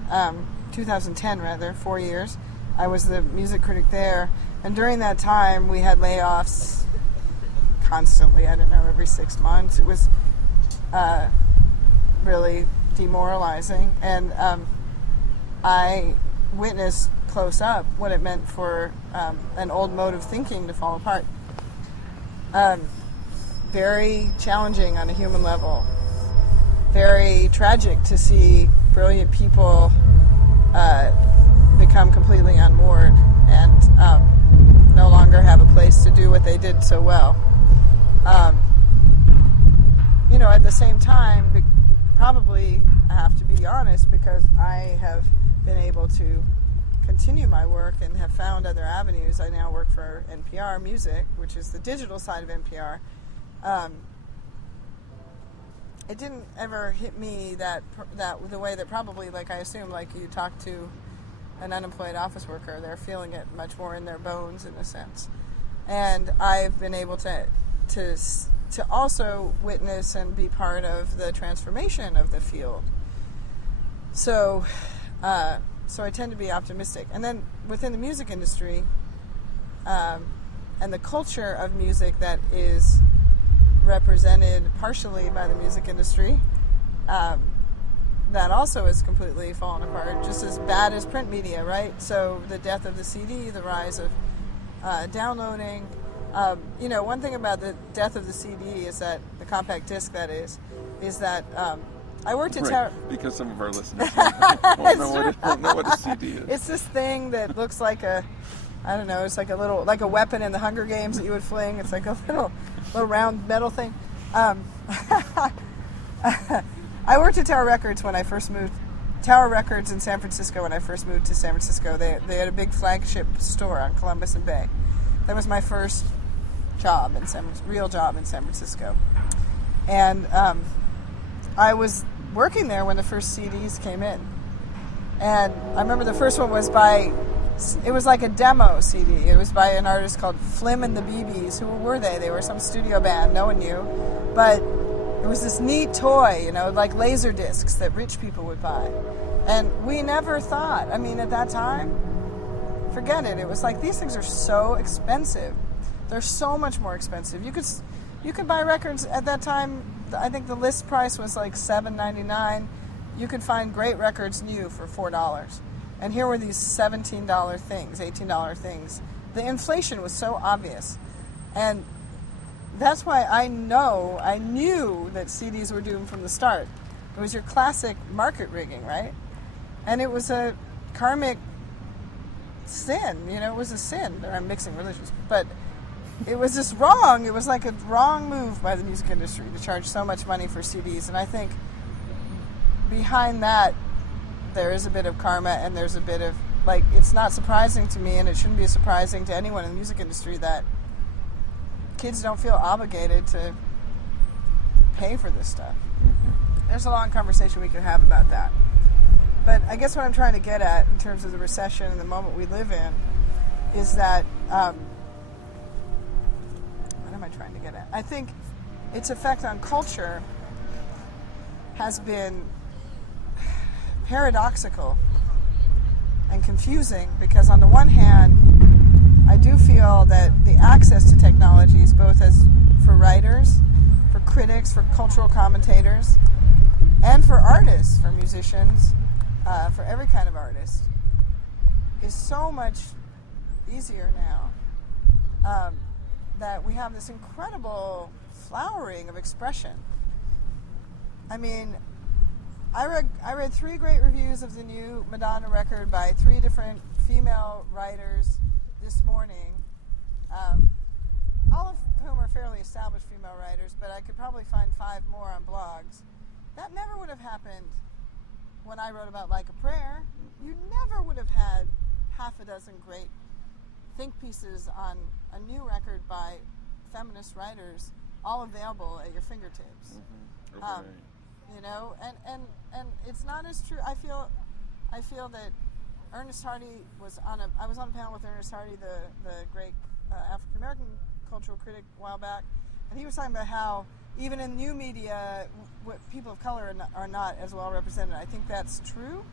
2010 rather, 4 years. I was the music critic there, and during that time we had layoffs constantly, I don't know, every 6 months. It was really demoralizing, and I witnessed close up what it meant for an old mode of thinking to fall apart. Very challenging on a human level. very tragic to see brilliant people become completely unmoored and no longer have a place to do what they did so well. At the same time, probably I have to be honest, because I have been able to continue my work and have found other avenues. I now work for NPR Music, which is the digital side of NPR. It didn't ever hit me that the way that probably, like I assume, like you talk to an unemployed office worker, they're feeling it much more in their bones, in a sense. And I've been able to also witness and be part of the transformation of the field. So I tend to be optimistic. And then within the music industry, and the culture of music that is represented partially by the music industry, that also is completely fallen apart, just as bad as print media, right? So the death of the CD, the rise of downloading. One thing about the death of the CD is that, the compact disc that is that I worked at Tower... Because some of our listeners won't know what a CD is. It's this thing that looks like it's like a weapon in the Hunger Games that you would fling. It's like a little round metal thing. I worked at Tower Records when I first moved. Tower Records in San Francisco when I first moved to San Francisco. They had a big flagship store on Columbus and Bay. That was my first real job in San Francisco. And I was working there when the first CDs came in. And I remember the first one was it was like a demo CD. It was by an artist called Flim and the BBs. Who were they? They were some studio band, no one knew. But it was this neat toy, like laser discs that rich people would buy. And we never thought, at that time, forget it. It was like, these things are so expensive. They're so much more expensive. You could buy records at that time. I think the list price was like $7.99. You could find great records new for $4. And here were these $17 things, $18 things. The inflation was so obvious. And that's why I knew that CDs were doomed from the start. It was your classic market rigging, right? And it was a karmic sin. It was a sin. I'm mixing religions. But it was just wrong. It was like a wrong move by the music industry to charge so much money for CDs. And I think behind that, there is a bit of karma, and there's a bit of, it's not surprising to me, and it shouldn't be surprising to anyone in the music industry, that kids don't feel obligated to pay for this stuff. There's a long conversation we could have about that. But I guess what I'm trying to get at in terms of the recession and the moment we live in is that, what am I trying to get at? I think its effect on culture has been paradoxical and confusing, because on the one hand, I do feel that the access to technologies, both as for writers, for critics, for cultural commentators, and for artists, for musicians, for every kind of artist, is so much easier now, that we have this incredible flowering of expression. I read 3 great reviews of the new Madonna record by 3 different female writers this morning, all of whom are fairly established female writers, but I could probably find 5 more on blogs. That never would have happened when I wrote about Like a Prayer. You never would have had half a dozen great think pieces on a new record by feminist writers, all available at your fingertips. Mm-hmm. Okay. And it's not as true. I feel that Ernest Hardy I was on a panel with Ernest Hardy, the great African American cultural critic, a while back, and he was talking about how even in new media, people of color are not as well represented. I think that's true.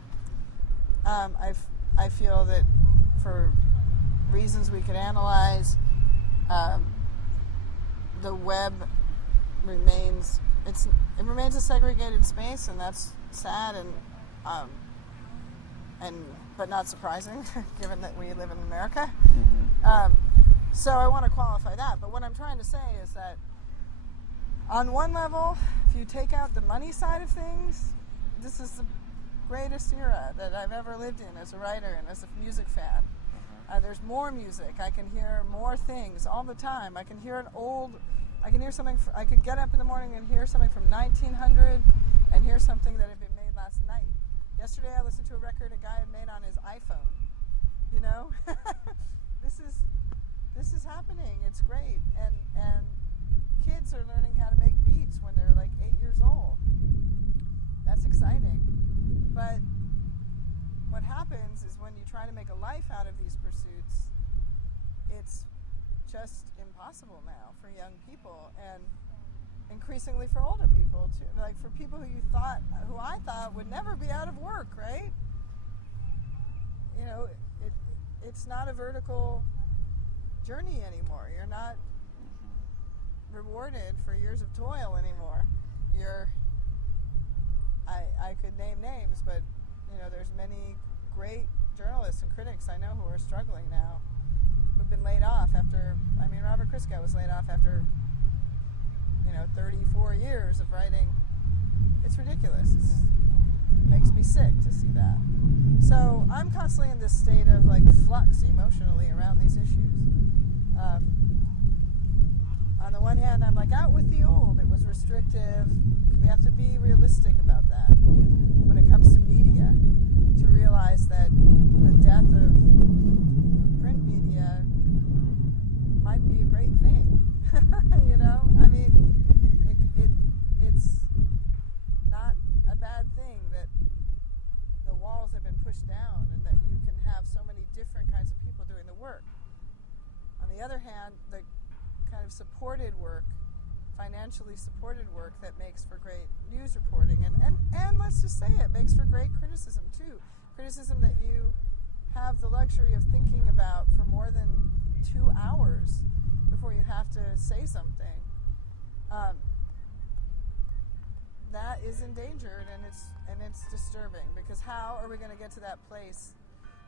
I feel that for reasons we could analyze, the web remains a segregated space, and that's sad but not surprising, given that we live in America. Mm-hmm. So I want to qualify that. But what I'm trying to say is that On one level, if you take out the money side of things, this is the greatest era that I've ever lived in as a writer and as a music fan. There's more music. I can hear more things all the time. I can hear something. I could get up in the morning and hear something from 1900 and hear something that had been made last night. Yesterday I listened to a record a guy had made on his iPhone. You know? This is happening. It's great. And kids are learning how to make beats when they're like 8 years old. That's exciting. But what happens is when you try to make a life out of these pursuits, it's just impossible now for young people and increasingly for older people too. Like for people who I thought would never be out of work, right? You know, it's not a vertical journey anymore. You're not rewarded for years of toil anymore. I could name names, but you know, there's many great journalists and critics I know who are struggling now, who've been laid off after, Robert Christgau was laid off after, 34 years of writing. It's ridiculous. It makes me sick to see that. So I'm constantly in this state of like flux emotionally around these issues. On the one hand, I'm like, out with the old. It was restrictive. We have to be realistic about that when it comes to media, to realize that the death of print media might be a great thing. It's not a bad thing that the walls have been pushed down and that you can have so many different kinds of people doing the work. On the other hand, the kind of supported work, financially supported work that makes for great news reporting and let's just say it makes for great criticism too. Criticism that you have the luxury of thinking about for more than 2 hours before you have to say something. That is endangered and it's disturbing, because how are we going to get to that place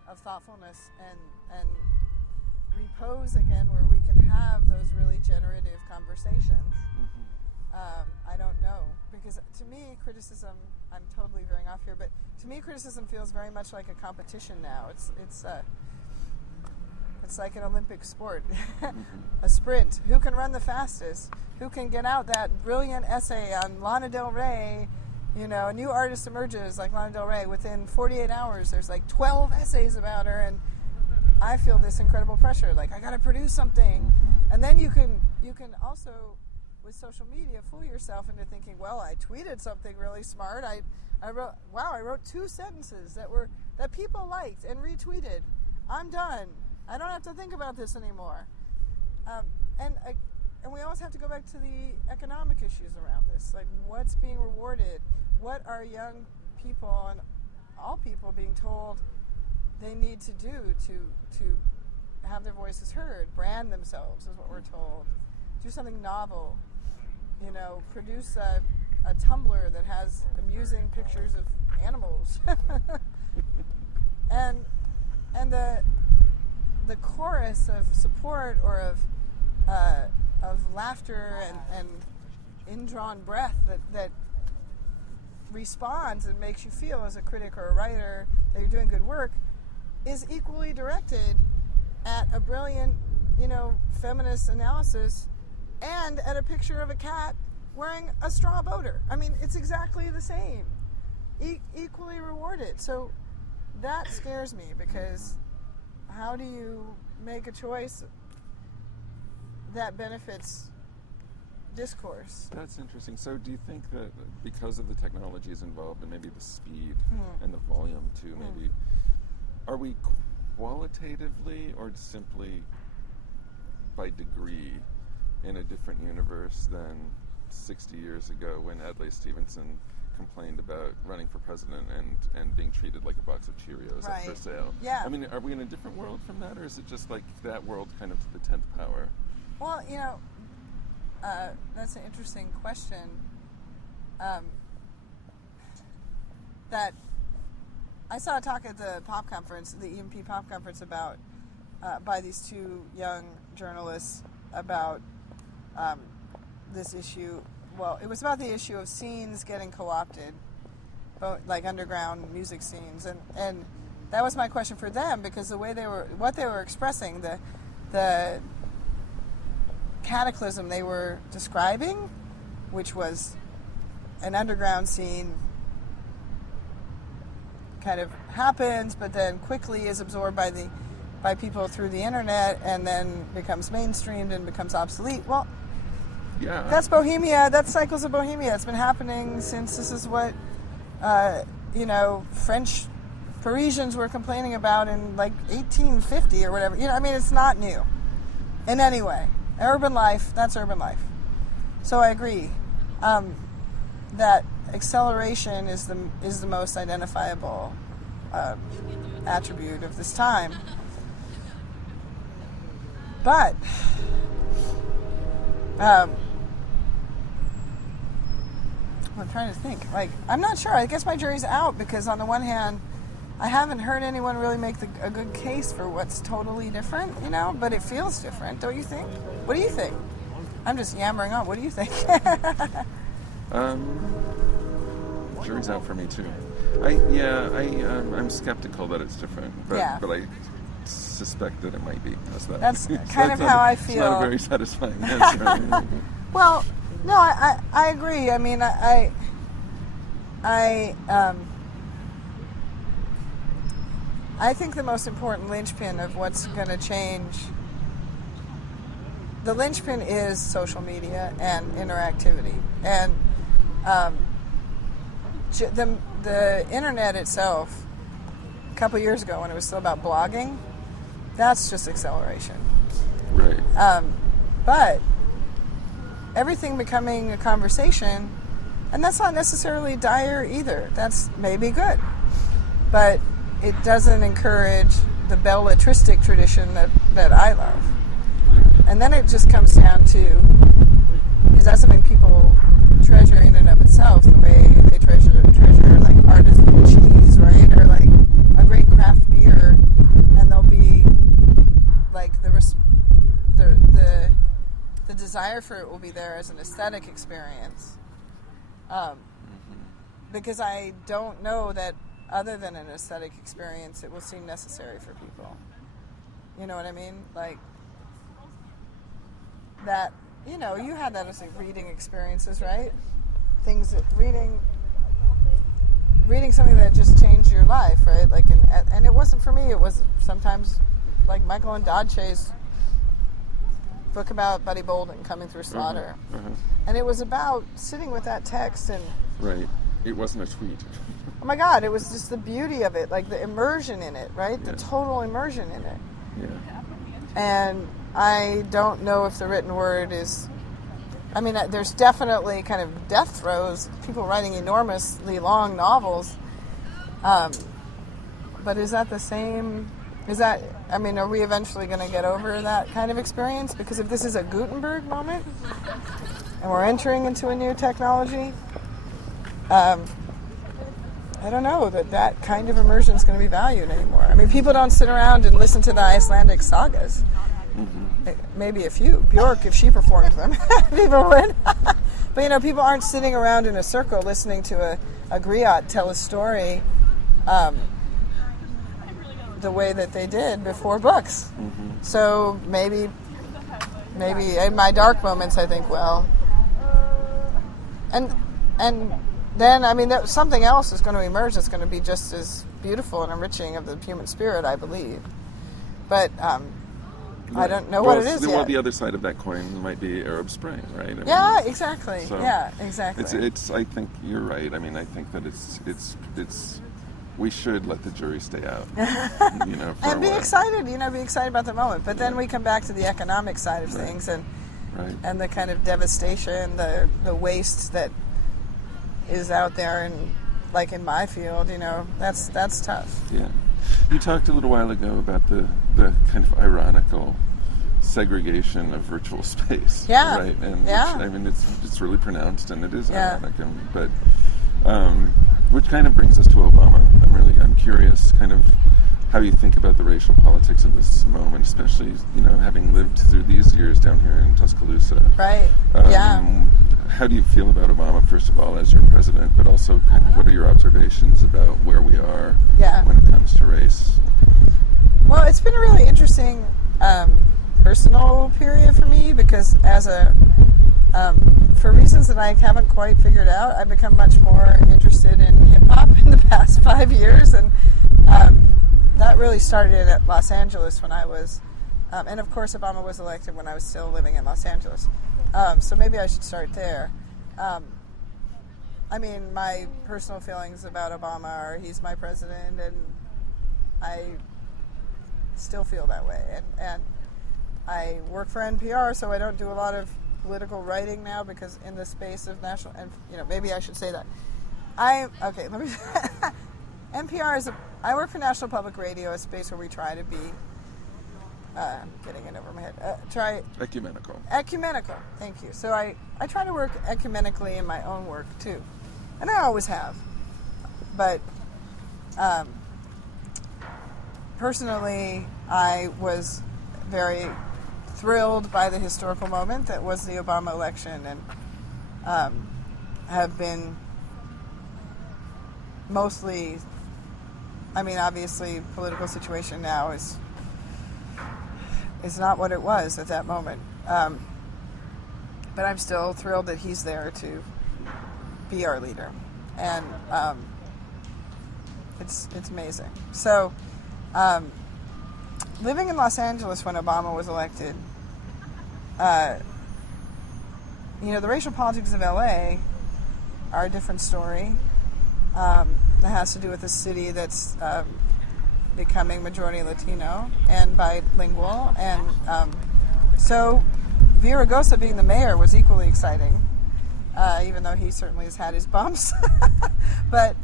of thoughtfulness and repose again where we can have those really generative conversations? I don't know, because to me criticism, I'm totally veering off here, but to me criticism feels very much like a competition now. It's like an Olympic sport, a sprint. Who can run the fastest? Who can get out that brilliant essay on Lana Del Rey? A new artist emerges like Lana Del Rey. Within 48 hours, there's like 12 essays about her, and I feel this incredible pressure. Like, I got to produce something. And then you can also, with social media, fool yourself into thinking, well, I tweeted something really smart. I wrote 2 sentences that people liked and retweeted. I'm done. I don't have to think about this anymore. And we always have to go back to the economic issues around this. Like, what's being rewarded? What are young people and all people being told they need to do to have their voices heard? Brand themselves is what we're told. Do something novel. Produce a Tumblr that has amusing pictures of animals. and the chorus of support or of laughter and indrawn breath that responds and makes you feel as a critic or a writer that you're doing good work is equally directed at a brilliant, feminist analysis and at a picture of a cat wearing a straw boater. It's exactly the same. Equally rewarded. So that scares me, because how do you make a choice that benefits discourse? That's interesting. So do you think that because of the technologies involved and maybe the speed and the volume too, maybe, are we qualitatively or simply by degree in a different universe than 60 years ago when Adlai Stevenson complained about running for president and being treated like a box of Cheerios Right. for sale? Yeah. Are we in a different world from that, or is it just like that world kind of to the 10th power? Well, that's an interesting question. That I saw a talk at the pop conference, the EMP pop conference, about by these 2 young journalists about this issue. it was about the issue of scenes getting co-opted, like underground music scenes, and that was my question for them, because the way what they were expressing, the cataclysm they were describing, which was an underground scene kind of happens, but then quickly is absorbed by people through the internet, and then becomes mainstreamed and becomes obsolete. Well, yeah, that's Bohemia. That's cycles of Bohemia. It's been happening since this is what French Parisians were complaining about in like 1850 or whatever. I mean, it's not new in any way. Urban life. That's urban life. So I agree that acceleration is the most identifiable attribute of this time. But I'm trying to think. Like, I'm not sure. I guess my jury's out, because on the one hand, I haven't heard anyone really make a good case for what's totally different, but it feels different, don't you think? What do you think? I'm just yammering on. What do you think? Jury's out for me too. I'm skeptical that it's different, but I suspect that it might be. That's kind of how I feel. It's not a very satisfying answer. Well, no, I agree. I mean, I think the most important linchpin of what's going to change, the linchpin is social media and interactivity. And the internet itself, a couple years ago when it was still about blogging, that's just acceleration. Right. But everything becoming a conversation, and that's not necessarily dire either. That's maybe good. But it doesn't encourage the belletristic tradition that I love. And then it just comes down to, is that something people treasure in and of itself, the way they treasure like artisan cheese, right? Or like a great craft beer, and they'll be like the desire for it will be there as an aesthetic experience. Because I don't know that other than an aesthetic experience, it will seem necessary for people. You know what I mean? Like that, you had that as like reading experiences, right? Things that reading something that just changed your life, right? Like, and it wasn't for me. It was sometimes like Michael and Dodche's book about Buddy Bolden coming through slaughter. And it was about sitting with that text and... Right. It wasn't a tweet. Oh my God, it was just the beauty of it, like the immersion in it, right? Yeah. The total immersion in it. Yeah. And I don't know if the written word is... I mean, there's definitely kind of death throes, people writing enormously long novels. But is that the same... are we eventually going to get over that kind of experience? Because if this is a Gutenberg moment, and we're entering into a new technology, I don't know that kind of immersion is going to be valued anymore. I mean, people don't sit around and listen to the Icelandic sagas. Maybe a few. Björk, if she performed them, people would. But, people aren't sitting around in a circle listening to a griot tell a story the way that they did before books. So maybe in my dark moments I think, well, and then something else is going to emerge that's going to be just as beautiful and enriching of the human spirit, I believe. But I don't know what it is yet. Well, the other side of that coin might be Arab Spring, right? Exactly. So yeah, exactly. It's. I think you're right. I mean, I think that it's. We should let the jury stay out, and be excited, be excited about the moment. But then we come back to the economic side of things, and the kind of devastation, the waste that is out there, and like in my field, that's tough. Yeah, you talked a little while ago about the kind of ironical segregation of virtual space. Yeah, right. And which, it's really pronounced, and it is ironic, but. Which kind of brings us to Obama. I'm curious kind of how you think about the racial politics of this moment, especially, having lived through these years down here in Tuscaloosa. Right, how do you feel about Obama, first of all, as your president, but also kind of what are your observations about where we are when it comes to race? Well, it's been a really interesting personal period for me because for reasons that I haven't quite figured out, I've become much more interested in hip-hop in the past 5 years, and that really started at Los Angeles when I was, and of course Obama was elected when I was still living in Los Angeles. So maybe I should start there. I mean, my personal feelings about Obama are he's my president, and I still feel that way. And I work for NPR, so I don't do a lot of political writing now because in the space of national, and maybe I should say that. NPR I work for National Public Radio, a space where we try to be, getting it over my head, ecumenical, thank you. So I try to work ecumenically in my own work too, and I always have. But personally, I was very thrilled by the historical moment that was the Obama election, and have been mostly, I mean, obviously, political situation now is not what it was at that moment. But I'm still thrilled that he's there to be our leader, and it's amazing. So, living in Los Angeles when Obama was elected, the racial politics of LA are a different story. That has to do with a city that's becoming majority Latino and bilingual, and so Villaraigosa being the mayor was equally exciting, even though he certainly has had his bumps. But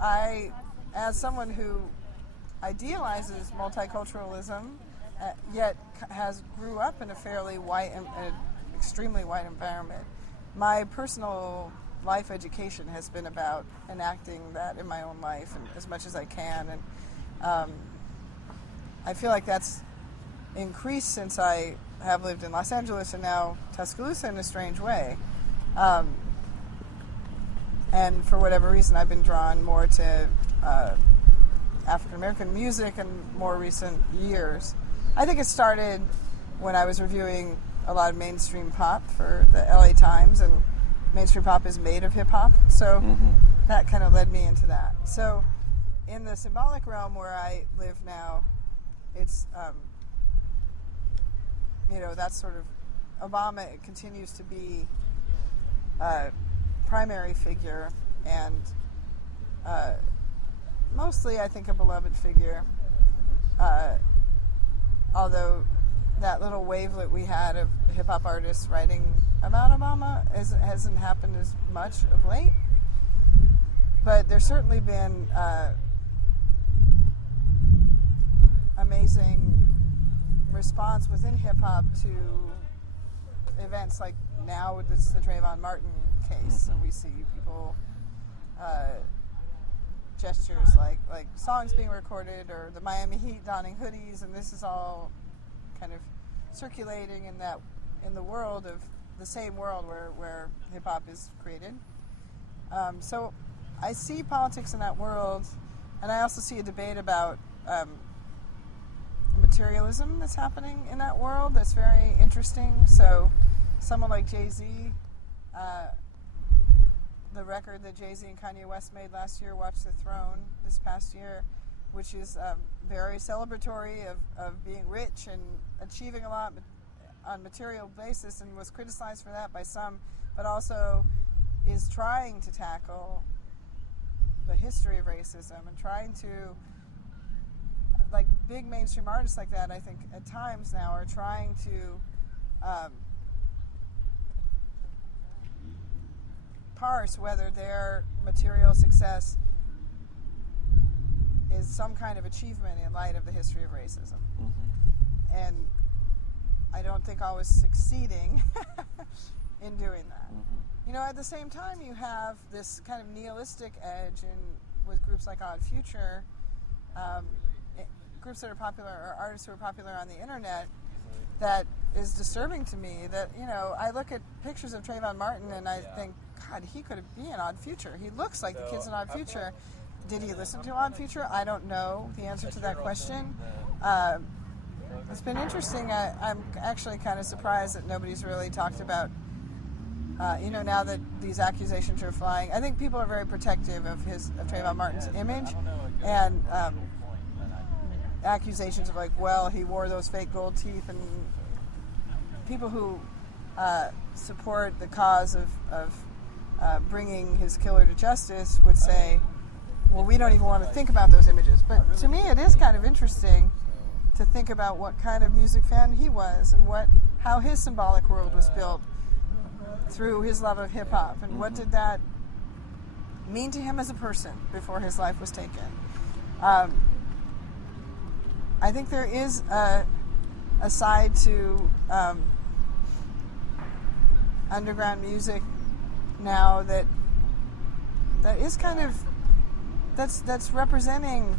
I, as someone who idealizes multiculturalism, yet grew up in a fairly white, extremely white environment, my personal life education has been about enacting that in my own life and as much as I can, and I feel like that's increased since I have lived in Los Angeles and now Tuscaloosa in a strange way, and for whatever reason I've been drawn more to African American music in more recent years. I think it started when I was reviewing a lot of mainstream pop for the LA Times, and mainstream pop is made of hip-hop, so that kind of led me into that. So in the symbolic realm where I live now, it's, that's sort of, Obama continues to be a primary figure, and mostly, I think, a beloved figure, although that little wavelet we had of hip-hop artists writing about Obama hasn't happened as much of late. But there's certainly been amazing response within hip-hop to events like now with the Trayvon Martin case, and we see people gestures like songs being recorded or the Miami Heat donning hoodies, and this is all kind of circulating in the world of the same world where hip-hop is created. So I see politics in that world, and I also see a debate about materialism that's happening in that world that's very interesting. So someone like Jay-Z, the record that Jay-Z and Kanye West made last year, Watch the Throne, this past year, which is very celebratory of being rich and achieving a lot on material basis, and was criticized for that by some, but also is trying to tackle the history of racism and trying to, like big mainstream artists like that, I think at times now are trying to parse whether their material success is some kind of achievement in light of the history of racism. And I don't think always succeeding in doing that. At the same time, you have this kind of nihilistic edge with groups like Odd Future, groups that are popular, or artists who are popular on the internet, that is disturbing to me. That, you know, I look at pictures of Trayvon Martin and I think, God, he could be in Odd Future. He looks like the kids in Odd Future. Did he listen to Odd Future? I don't know the answer to that question. It's been interesting. I'm actually kind of surprised that nobody's really talked about, you know, now that these accusations are flying. I think people are very protective of Trayvon Martin's image, and accusations of, like, well, he wore those fake gold teeth, and people who support the cause of bringing his killer to justice would say, well, we don't even want to think about those images. But to me, it is kind of interesting to think about what kind of music fan he was, and how his symbolic world was built through his love of hip-hop, and what did that mean to him as a person before his life was taken. I think there is a side to underground music now that is kind of that's representing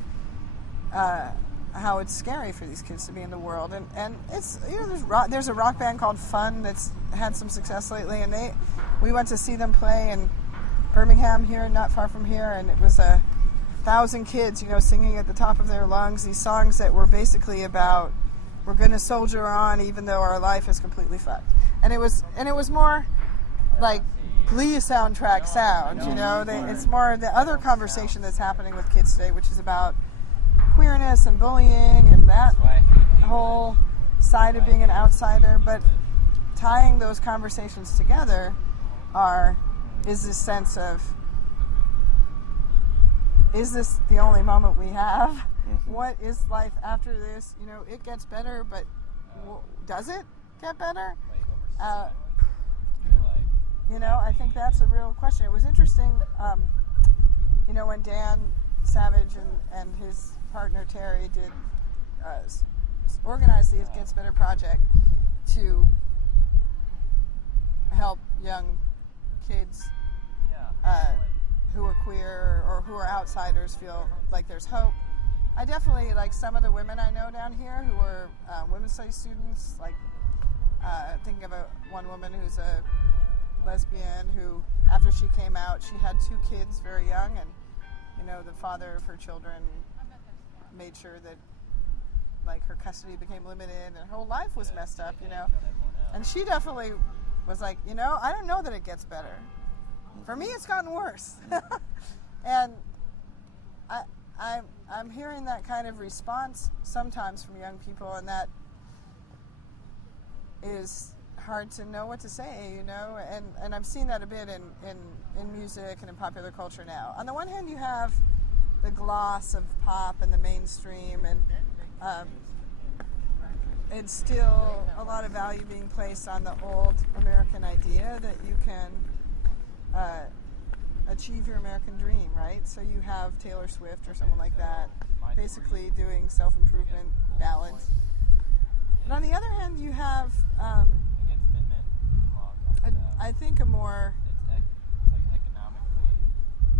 how it's scary for these kids to be in the world, and it's, you know, there's a rock band called Fun that's had some success lately, and we went to see them play in Birmingham here, not far from here, and it was 1,000 kids, you know, singing at the top of their lungs these songs that were basically about, we're going to soldier on even though our life is completely fucked, and it was more like Glee soundtrack sound, you know. It's more the other conversation that's happening with kids today, which is about queerness and bullying and that whole side of being an outsider. But tying those conversations together is this sense of, is this the only moment we have? Mm-hmm. What is life after this? You know, it gets better, but does it get better? You know, I think that's a real question. It was interesting, you know, when Dan Savage and his partner Terry did organize the It Gets Better project to help young kids who are queer or who are outsiders feel like there's hope. I definitely, like, some of the women I know down here who are women's studies students, like thinking of one woman who's a lesbian who, after she came out, she had 2 kids very young, and, you know, the father of her children made sure that, like, her custody became limited and her whole life was messed up, you know. And she definitely was like, you know, I don't know that it gets better. For me, it's gotten worse. And I'm hearing that kind of response sometimes from young people, and that is hard to know what to say, you know, and I've seen that a bit in music and in popular culture now. On the one hand, you have the gloss of pop and the mainstream, and still a lot of value being placed on the old American idea that you can achieve your American dream, right? So you have Taylor Swift or someone like that basically doing self-improvement ballads. But on the other hand, you have I think a more,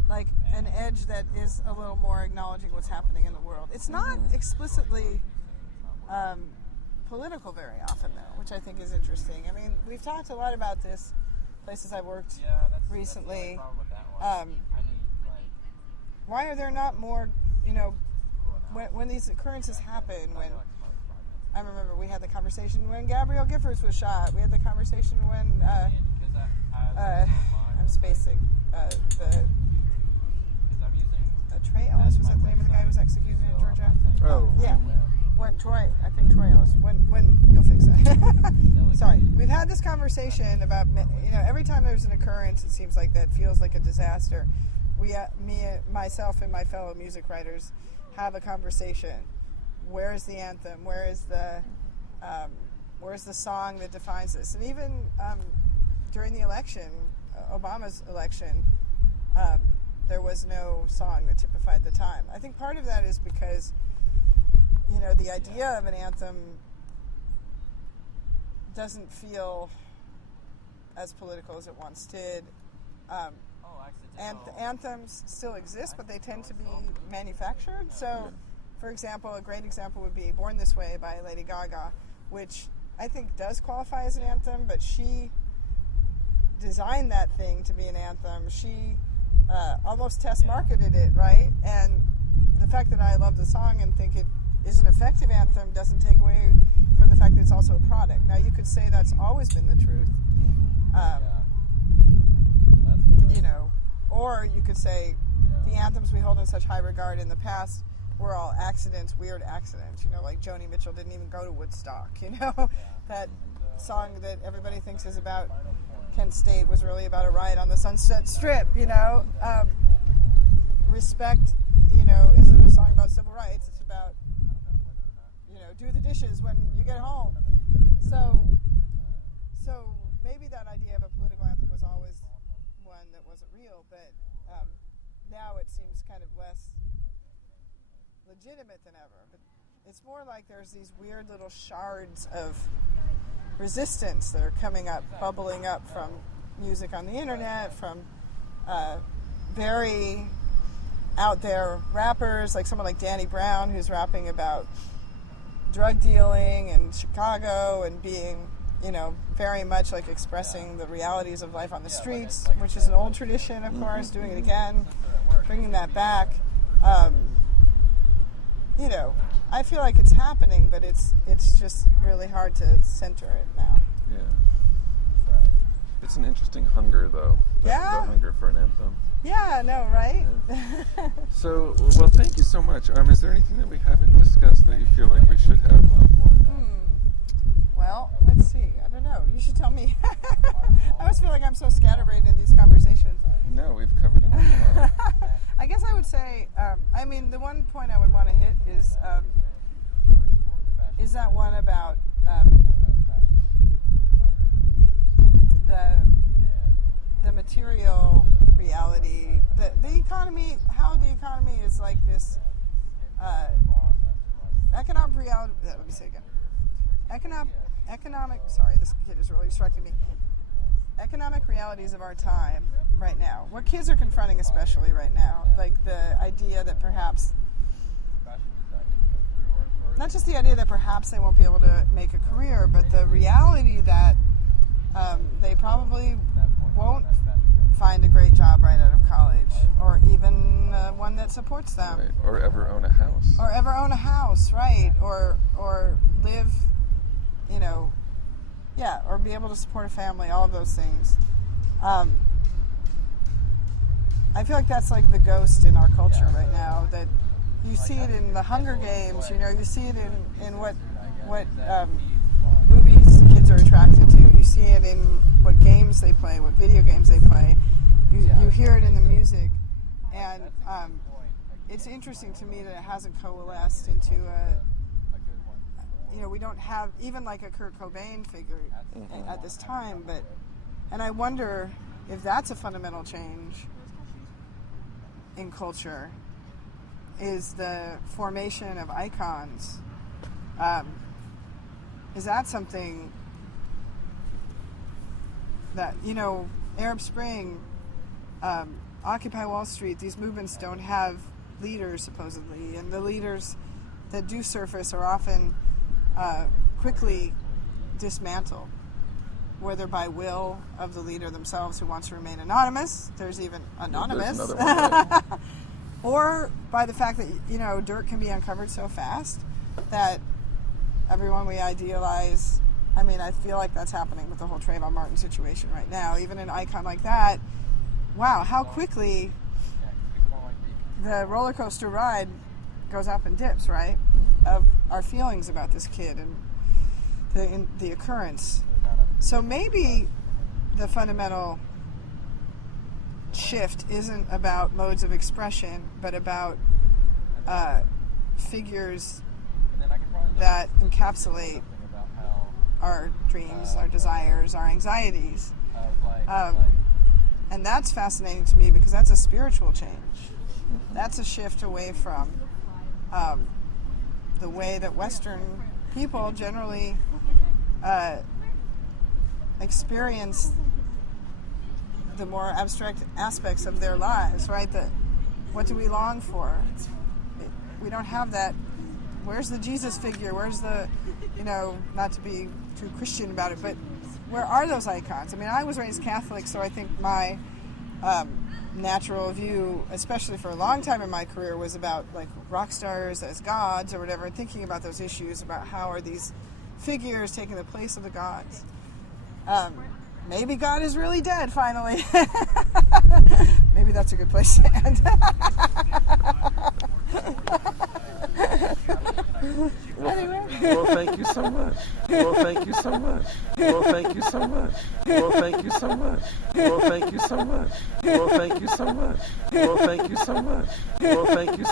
like, an edge that is a little more acknowledging what's happening in the world. It's not explicitly political very often, though, which I think is interesting. I mean, we've talked a lot about this, places I've worked recently. Why are there not more, you know, when these occurrences happen, when I remember we had the conversation when Gabrielle Giffords was shot. We had the conversation when I'm spacing Trey Ellis, was that the name of the guy who was executed in Georgia? Oh, yeah. When Troy Ellis. When you'll fix that. Sorry, we've had this conversation about, you know, every time there's an occurrence, it seems like that feels like a disaster. Myself and my fellow music writers have a conversation. Where is the anthem? Where's the song that defines this? And even during the election, Obama's election, there was no song that typified the time. I think part of that is because, you know, the idea of an anthem doesn't feel as political as it once did. Anthems still exist, but they tend to be manufactured. So, for example, a great example would be Born This Way by Lady Gaga, which I think does qualify as an anthem, but she designed that thing to be an anthem. She almost test marketed it, right? And the fact that I love the song and think it is an effective anthem doesn't take away from the fact that it's also a product. Now, you could say that's always been the truth, you know, or you could say the anthems we hold in such high regard in the past were all accidents, weird accidents, you know, like Joni Mitchell didn't even go to Woodstock, you know, that song that everybody thinks is about Kent State was really about a riot on the Sunset Strip, you know. Respect, you know, isn't a song about civil rights, it's about, you know, do the dishes when you get home. So maybe that idea of a political anthem was always one that wasn't real, but now it seems kind of less legitimate than ever. But it's more like there's these weird little shards of resistance that are coming up, bubbling up from music on the internet, from very out there rappers, like someone like Danny Brown, who's rapping about drug dealing in Chicago and being, you know, very much like expressing the realities of life on the streets, which is an old tradition, of course, doing it again, bringing that back. You know, I feel like it's happening, but it's just really hard to center it now. Yeah. It's an interesting hunger, though. The hunger for an anthem. Yeah, no, right? Yeah. So, well, thank you so much. Is there anything that we haven't discussed that you feel like we should have? Well, let's see. I don't know. You should tell me. I always feel like I'm so scatterbrained in these conversations. No, we've covered an awful lot. I guess I would say, I mean, the one point I would want to hit is that one about the material reality, the economy, how the economy is like this economic reality. Let me say again. Economic. Sorry, this kid is really distracting me. Economic realities of our time right now. What kids are confronting, especially right now, like the idea that perhaps, not just the idea that perhaps they won't be able to make a career, but the reality that they probably won't find a great job right out of college, or even one that supports them, right. Or ever own a house, right? Or live, you know, yeah, or be able to support a family, all of those things. I feel like that's like the ghost in our culture right now, that you see it in the Hunger Games, you know, you see it in what movies kids are attracted to, you see it in what games they play, what video games they play, you hear it in the music, and it's interesting to me that it hasn't coalesced into you know, we don't have even like a Kurt Cobain figure at this time, and I wonder if that's a fundamental change in culture, is the formation of icons. Is that something that, you know, Arab Spring, Occupy Wall Street, these movements don't have leaders supposedly, and the leaders that do surface are often quickly dismantled, whether by will of the leader themselves who wants to remain anonymous, there's even anonymous, there's another one, right? Or by the fact that, you know, dirt can be uncovered so fast that everyone we idealize, I mean, I feel like that's happening with the whole Trayvon Martin situation right now. Even an icon like that, wow, how quickly the roller coaster ride goes up and dips, right? Of our feelings about this kid and the occurrence. So maybe the fundamental shift isn't about modes of expression, but about figures that encapsulate our dreams, our desires, our anxieties. And that's fascinating to me because that's a spiritual change. That's a shift away from the way that Western people generally experience the more abstract aspects of their lives, right? What do we long for? We don't have that where's the Jesus figure? Where's the, not to be too Christian about it, but where are those icons? I mean, I was raised Catholic, so I think my natural view, especially for a long time in my career, was about like rock stars as gods or whatever, and thinking about those issues about how are these figures taking the place of the gods. Maybe God is really dead, finally. Maybe that's a good place to end. Well, thank you so much. Well, thank you so much. Well, thank you so much. Well, thank you so much. Well, thank you so much. Well, thank you so much. Well, thank you so much. Well, thank you so